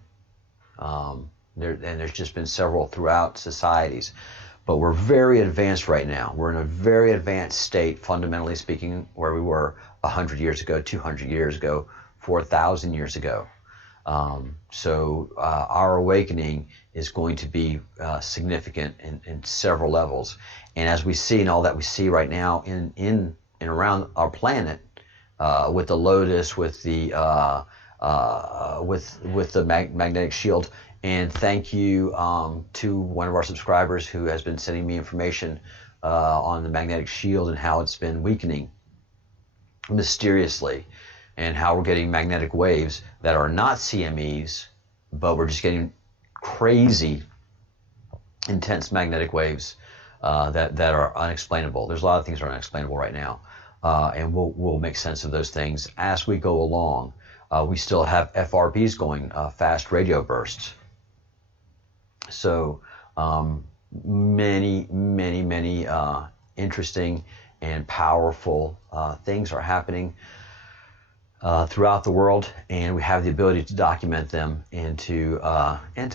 There's just been several throughout societies. But we're very advanced right now. We're in a very advanced state, fundamentally speaking, where we were 100 years ago, 200 years ago, 4,000 years ago. So our awakening is going to be significant in several levels. And as we see, and all that we see right now in and around our planet, with the lotus, with the magnetic shield, And thank you to one of our subscribers who has been sending me information on the magnetic shield and how it's been weakening mysteriously, and how we're getting magnetic waves that are not CMEs, but we're just getting crazy intense magnetic waves that are unexplainable. There's a lot of things that are unexplainable right now, and we'll make sense of those things as we go along. We still have FRBs going, fast radio bursts. So many interesting and powerful things are happening throughout the world, and we have the ability to document them and to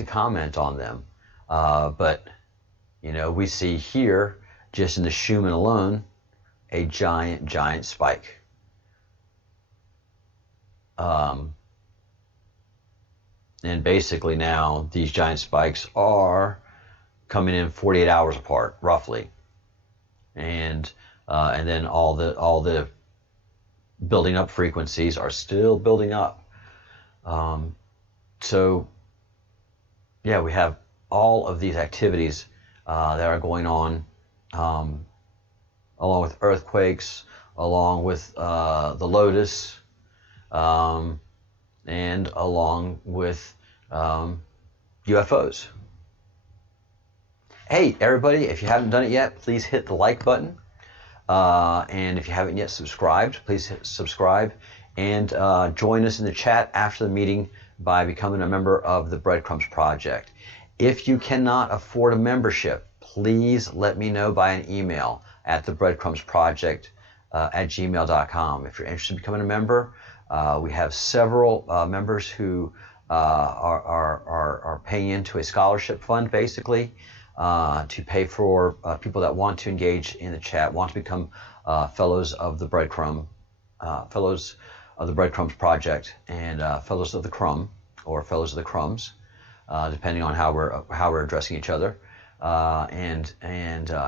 comment on them. But you know, we see here, just in the Schumann alone, a giant spike. And basically now these giant spikes are coming in 48 hours apart, roughly, and then all the building up frequencies are still building up. So yeah, we have all of these activities that are going on, along with earthquakes, along with the Lotus, and along with UFOs. Hey, everybody, if you haven't done it yet, please hit the like button. And if you haven't yet subscribed, please hit subscribe. And join us in the chat after the meeting by becoming a member of the Breadcrumbs Project. If you cannot afford a membership, please let me know by an email at thebreadcrumbsproject@gmail.com. If you're interested in becoming a member, we have several members who are paying into a scholarship fund, basically, to pay for people that want to engage in the chat, want to become fellows of the Breadcrumbs Project, and fellows of the Crumb, or fellows of the Crumbs, depending on how we're addressing each other, and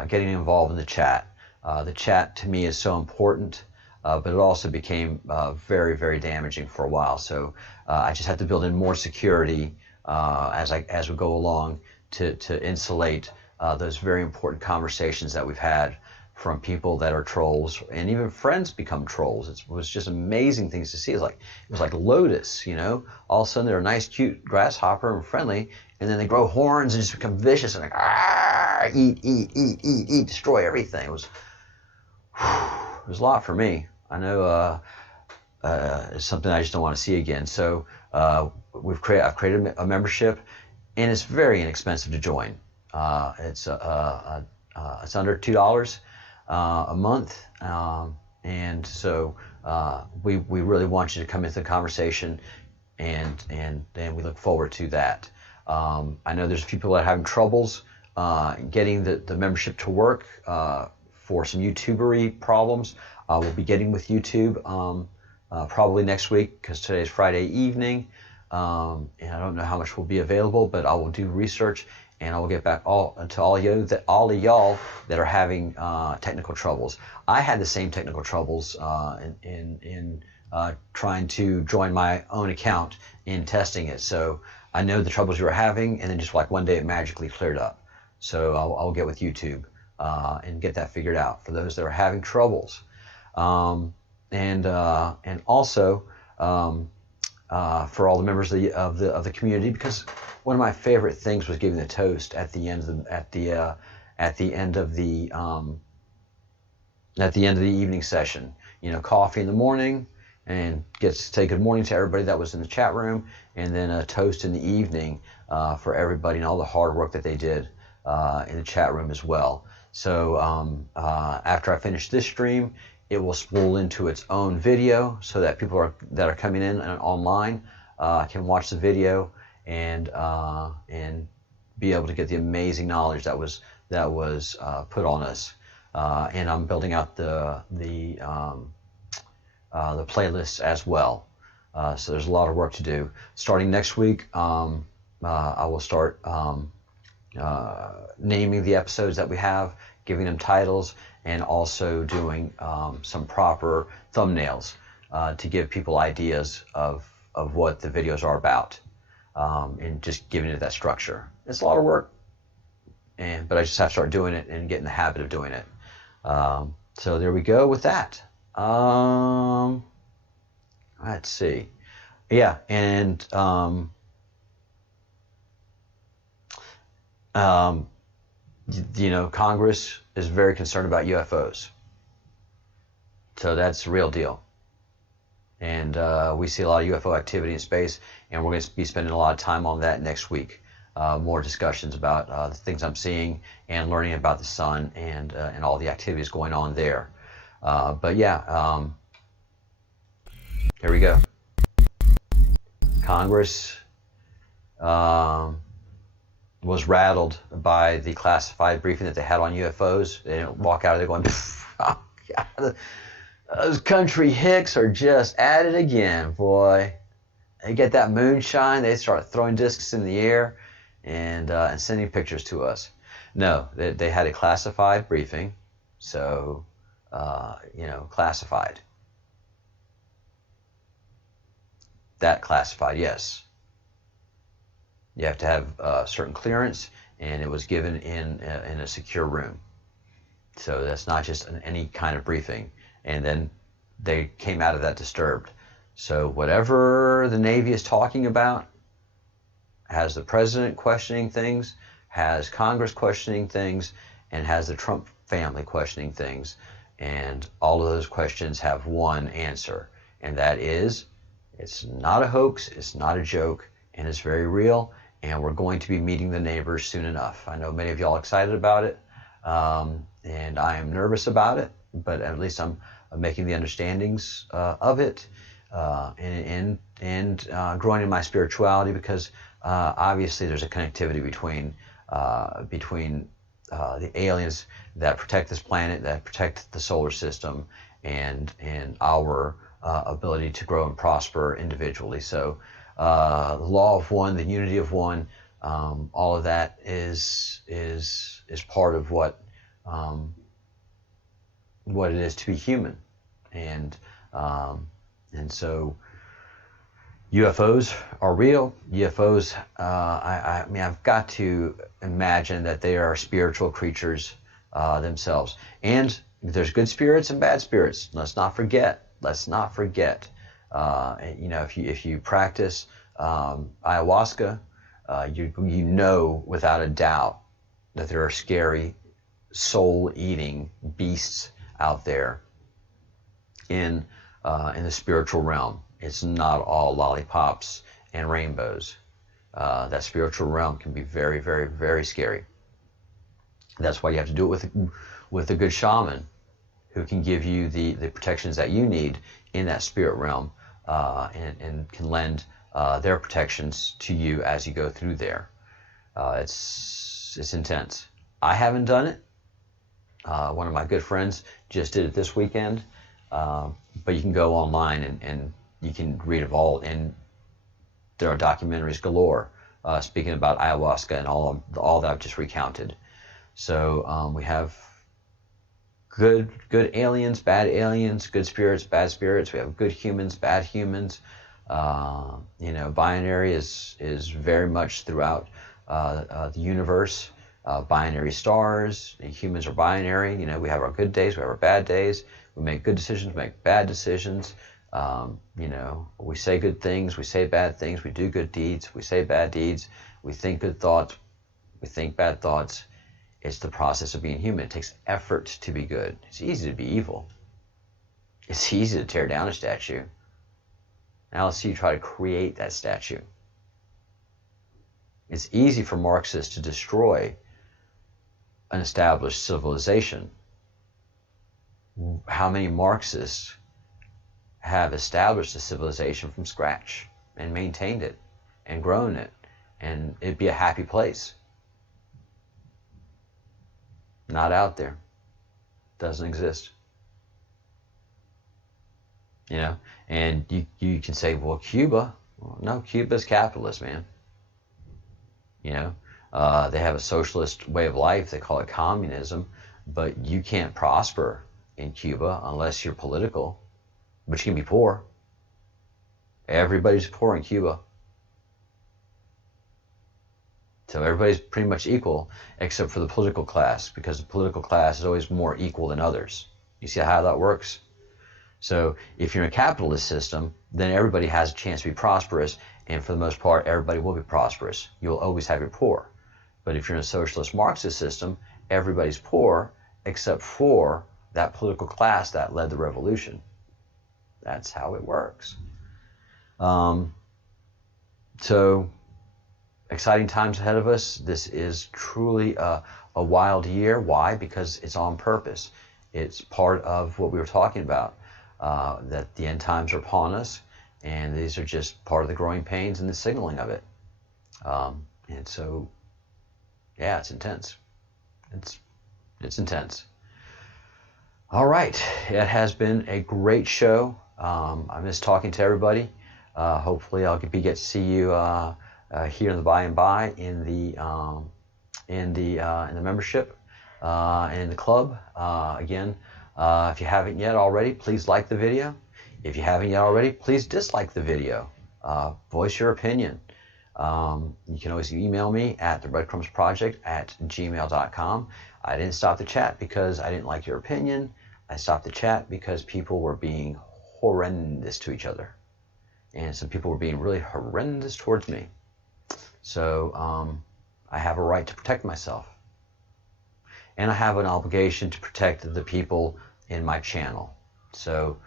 getting involved in the chat. The chat to me is so important, but it also became very damaging for a while. So I just had to build in more security as we go along to insulate those very important conversations that we've had from people that are trolls, and even friends become trolls. It was just amazing things to see. It was like Lotus, you know. All of a sudden they're a nice, cute grasshopper and friendly, and then they grow horns and just become vicious and like eat, destroy everything. It was a lot for me. I know it's something I just don't want to see again. So I've created a membership, and it's very inexpensive to join. It's under $2 a month, and so we really want you to come into the conversation, and we look forward to that. I know there's people that are having troubles getting the membership to work for some YouTubery problems. We'll be getting with YouTube probably next week, because today is Friday evening, and I don't know how much will be available, but I will do research, and I will get back to all of y'all that are having technical troubles. I had the same technical troubles in trying to join my own account in testing it. So I know the troubles you were having, and then just like one day it magically cleared up. So I'll get with YouTube and get that figured out for those that are having troubles. And also for all the members of the community, because one of my favorite things was giving the toast at the end of the evening session. You know, coffee in the morning, and get to say good morning to everybody that was in the chat room, and then a toast in the evening for everybody and all the hard work that they did in the chat room as well. So after I finish this stream, it will spool into its own video, so that people that are coming in and online can watch the video and be able to get the amazing knowledge that was put on us. And I'm building out the playlists as well. So there's a lot of work to do. Starting next week, I will start naming the episodes that we have, giving them titles, and also doing some proper thumbnails to give people ideas of what the videos are about. and just giving it that structure. It's a lot of work, but I just have to start doing it and get in the habit of doing it. So there we go with that. Let's see. Yeah, and Congress is very concerned about UFOs. So that's the real deal. And we see a lot of UFO activity in space, and we're going to be spending a lot of time on that next week. More discussions about the things I'm seeing and learning about the sun and all the activities going on there. But yeah, here we go. Congress was rattled by the classified briefing that they had on UFOs. They didn't walk out of there going, oh, God, those country hicks are just at it again, boy. They get that moonshine, they start throwing discs in the air and sending pictures to us. No, they had a classified briefing, so, classified. That classified, yes. You have to have certain clearance, and it was given in a secure room. So that's not just any kind of briefing. And then they came out of that disturbed. So whatever the Navy is talking about has the president questioning things, has Congress questioning things, and has the Trump family questioning things. And all of those questions have one answer, and that is, it's not a hoax, it's not a joke, and it's very real, and we're going to be meeting the neighbors soon enough. I know many of y'all are excited about it, and I am nervous about it, but at least I'm making the understandings of it, and growing in my spirituality, because obviously there's a connectivity between the aliens that protect this planet, that protect the solar system, and our ability to grow and prosper individually. So the law of one, the unity of one, all of that is part of what it is to be human, and so UFOs are real. UFOs, I mean, I've got to imagine that they are spiritual creatures themselves, and there's good spirits and bad spirits. Let's not forget. If you practice ayahuasca, you know without a doubt that there are scary, soul-eating beasts out there in the spiritual realm. It's not all lollipops and rainbows. That spiritual realm can be very, very, very scary. That's why you have to do it with a good shaman who can give you the protections that you need in that spirit realm, and can lend their protections to you as you go through there. It's intense. I haven't done it. One of my good friends just did it this weekend, but you can go online and you can read of all, and there are documentaries galore speaking about ayahuasca and all that I've just recounted. So we have good aliens, bad aliens, good spirits, bad spirits. We have good humans, bad humans. Binary is very much throughout the universe. Binary stars. Humans are binary. We have our good days, we have our bad days. We make good decisions, we make bad decisions. We say good things, we say bad things. We do good deeds, we say bad deeds. We think good thoughts, we think bad thoughts. It's the process of being human. It takes effort to be good. It's easy to be evil. It's easy to tear down a statue. Now let's see you try to create that statue. It's easy for Marxists to destroy an established civilization. How many Marxists have established a civilization from scratch and maintained it and grown it, and it'd be a happy place? Not out there. Doesn't exist. And you can say, well, Cuba. Well, no, Cuba's capitalist, man. They have a socialist way of life. They call it communism, but you can't prosper in Cuba unless you're political. But you can be poor. Everybody's poor in Cuba. So everybody's pretty much equal except for the political class, because the political class is always more equal than others. You see how that works? So if you're in a capitalist system, then everybody has a chance to be prosperous, and for the most part, everybody will be prosperous. You'll always have your poor. But if you're in a socialist Marxist system, everybody's poor except for that political class that led the revolution. That's how it works. So exciting times ahead of us. This is truly a wild year. Why? Because it's on purpose. It's part of what we were talking about, that the end times are upon us, and these are just part of the growing pains and the signaling of it. And so, yeah, it's intense. It's intense. All right, it has been a great show. I miss talking to everybody. Hopefully, I'll get to see you here in the by and by in the membership and in the club. Again, if you haven't yet already, please like the video. If you haven't yet already, please dislike the video. Voice your opinion. You can always email me at thebreadcrumbsproject@gmail.com. I didn't stop the chat because I didn't like your opinion. I stopped the chat because people were being horrendous to each other. And some people were being really horrendous towards me. So I have a right to protect myself. And I have an obligation to protect the people in my channel. So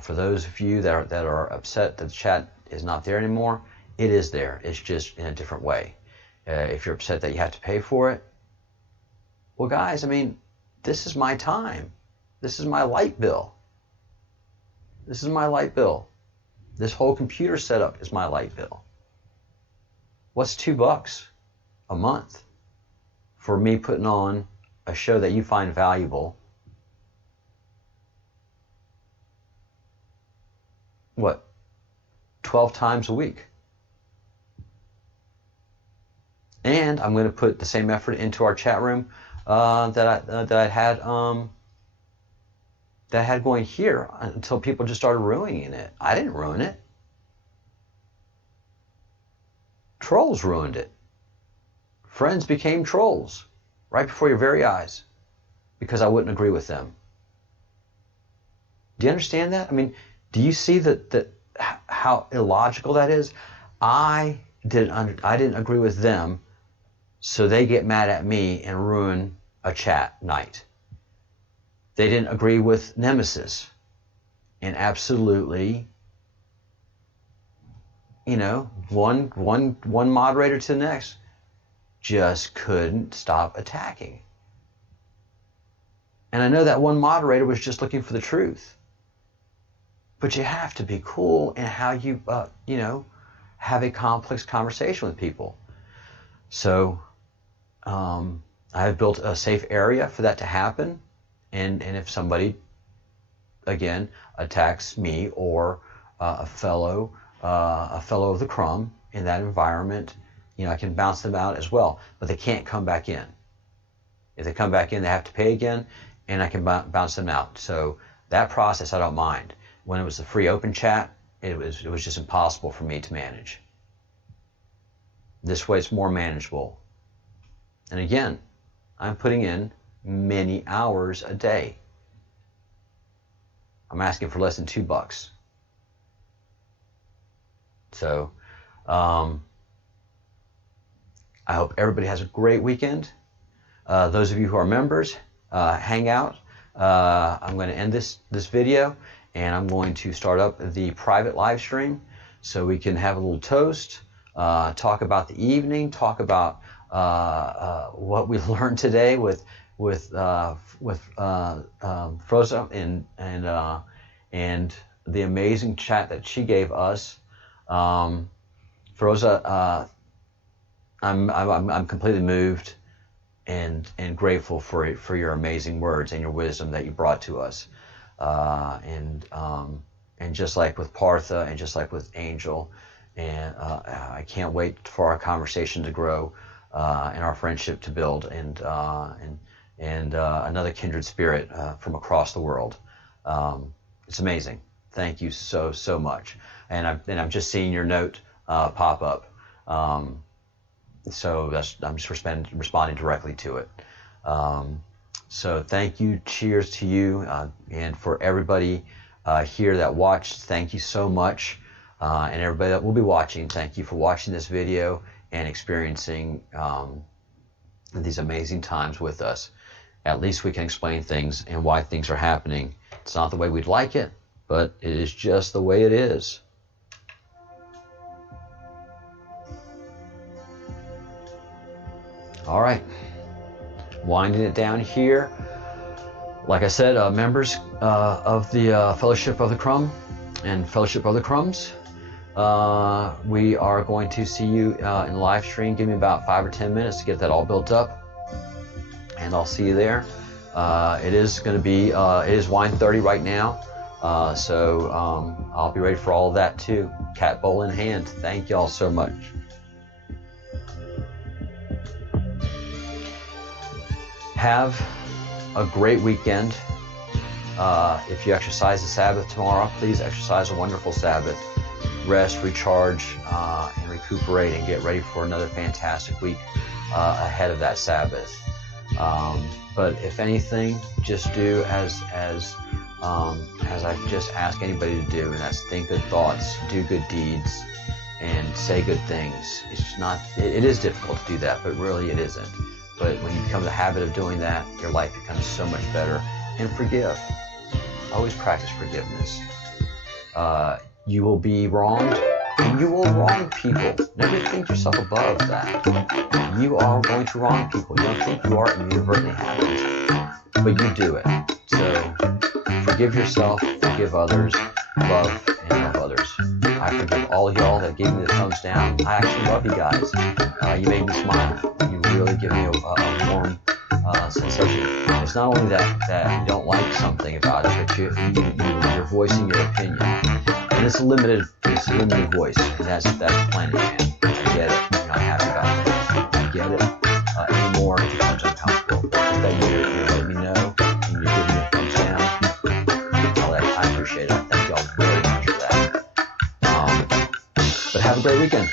for those of you that are upset that the chat is not there anymore, it is there. It's just in a different way. If you're upset that you have to pay for it, well, guys, I mean, this is my time. This is my light bill. This is my light bill. This whole computer setup is my light bill. What's $2 a month for me putting on a show that you find valuable? What? 12 times a week. And I'm going to put the same effort into our chat room that I had going here until people just started ruining it. I didn't ruin it. Trolls ruined it. Friends became trolls right before your very eyes because I wouldn't agree with them. Do you understand that? I mean, do you see that how illogical that is? I didn't agree with them, so they get mad at me and ruin a chat night. They didn't agree with Nemesis, and absolutely, you know, one moderator to the next just couldn't stop attacking. And I know that one moderator was just looking for the truth. But you have to be cool in how you, you know, have a complex conversation with people. So I have built a safe area for that to happen. And if somebody, again, attacks me or a fellow of the crumb in that environment, you know, I can bounce them out as well. But they can't come back in. If they come back in, they have to pay again, and I can bounce them out. So that process I don't mind. When it was the free open chat, it was just impossible for me to manage. This way it's more manageable. And again, I'm putting in many hours a day. I'm asking for less than $2. So I hope everybody has a great weekend. Those of you who are members, hang out. I'm going to end this video, and I'm going to start up the private live stream so we can have a little toast, talk about the evening, talk about what we learned today with Froza and the amazing chat that she gave us. Froza, I'm completely moved and grateful for your amazing words and your wisdom that you brought to us. And just like with Partha and just like with Angel, and I can't wait for our conversation to grow and our friendship to build, and another kindred spirit from across the world. It's amazing. Thank you so much. And I'm just seeing your note pop up. So I'm just responding directly to it. So thank you, cheers to you, and for everybody here that watched, thank you so much. And everybody that will be watching, thank you for watching this video and experiencing these amazing times with us. At least we can explain things and why things are happening. It's not the way we'd like it, but it is just the way it is. All right, winding it down here. Like I said, members of the Fellowship of the Crumb and Fellowship of the Crumbs, we are going to see you in live stream. Give me about 5 or 10 minutes to get that all built up, and I'll see you there. It is going to be, it is wine 30 right now, so I'll be ready for all of that too. Cat bowl in hand. Thank y'all so much. Have a great weekend. If you exercise the Sabbath tomorrow, please exercise a wonderful Sabbath. Rest, recharge, and recuperate, and get ready for another fantastic week ahead of that Sabbath. But if anything, just do as I just ask anybody to do, and that's think good thoughts, do good deeds, and say good things. It's not. It is difficult to do that, but really it isn't. But when you become the habit of doing that, your life becomes so much better. And forgive. Always practice forgiveness. You will be wronged, and you will wrong people. Never think yourself above that. You are going to wrong people. You don't think you are, and it inadvertently happens. But you do it. So forgive yourself, forgive others, love, and love others. I forgive all of y'all that gave me the thumbs down. I actually love you guys. You made me smile. You really give me a warm sensation. It's not only that you don't like something about it, but you're voicing your opinion. And it's a limited voice, and that's plenty, man. I get it. You're not happy about things. I get it. Anymore, it becomes uncomfortable. That you're letting me know, and you're giving me a thumbs down. I appreciate it. I thank y'all very much for that. But have a great weekend.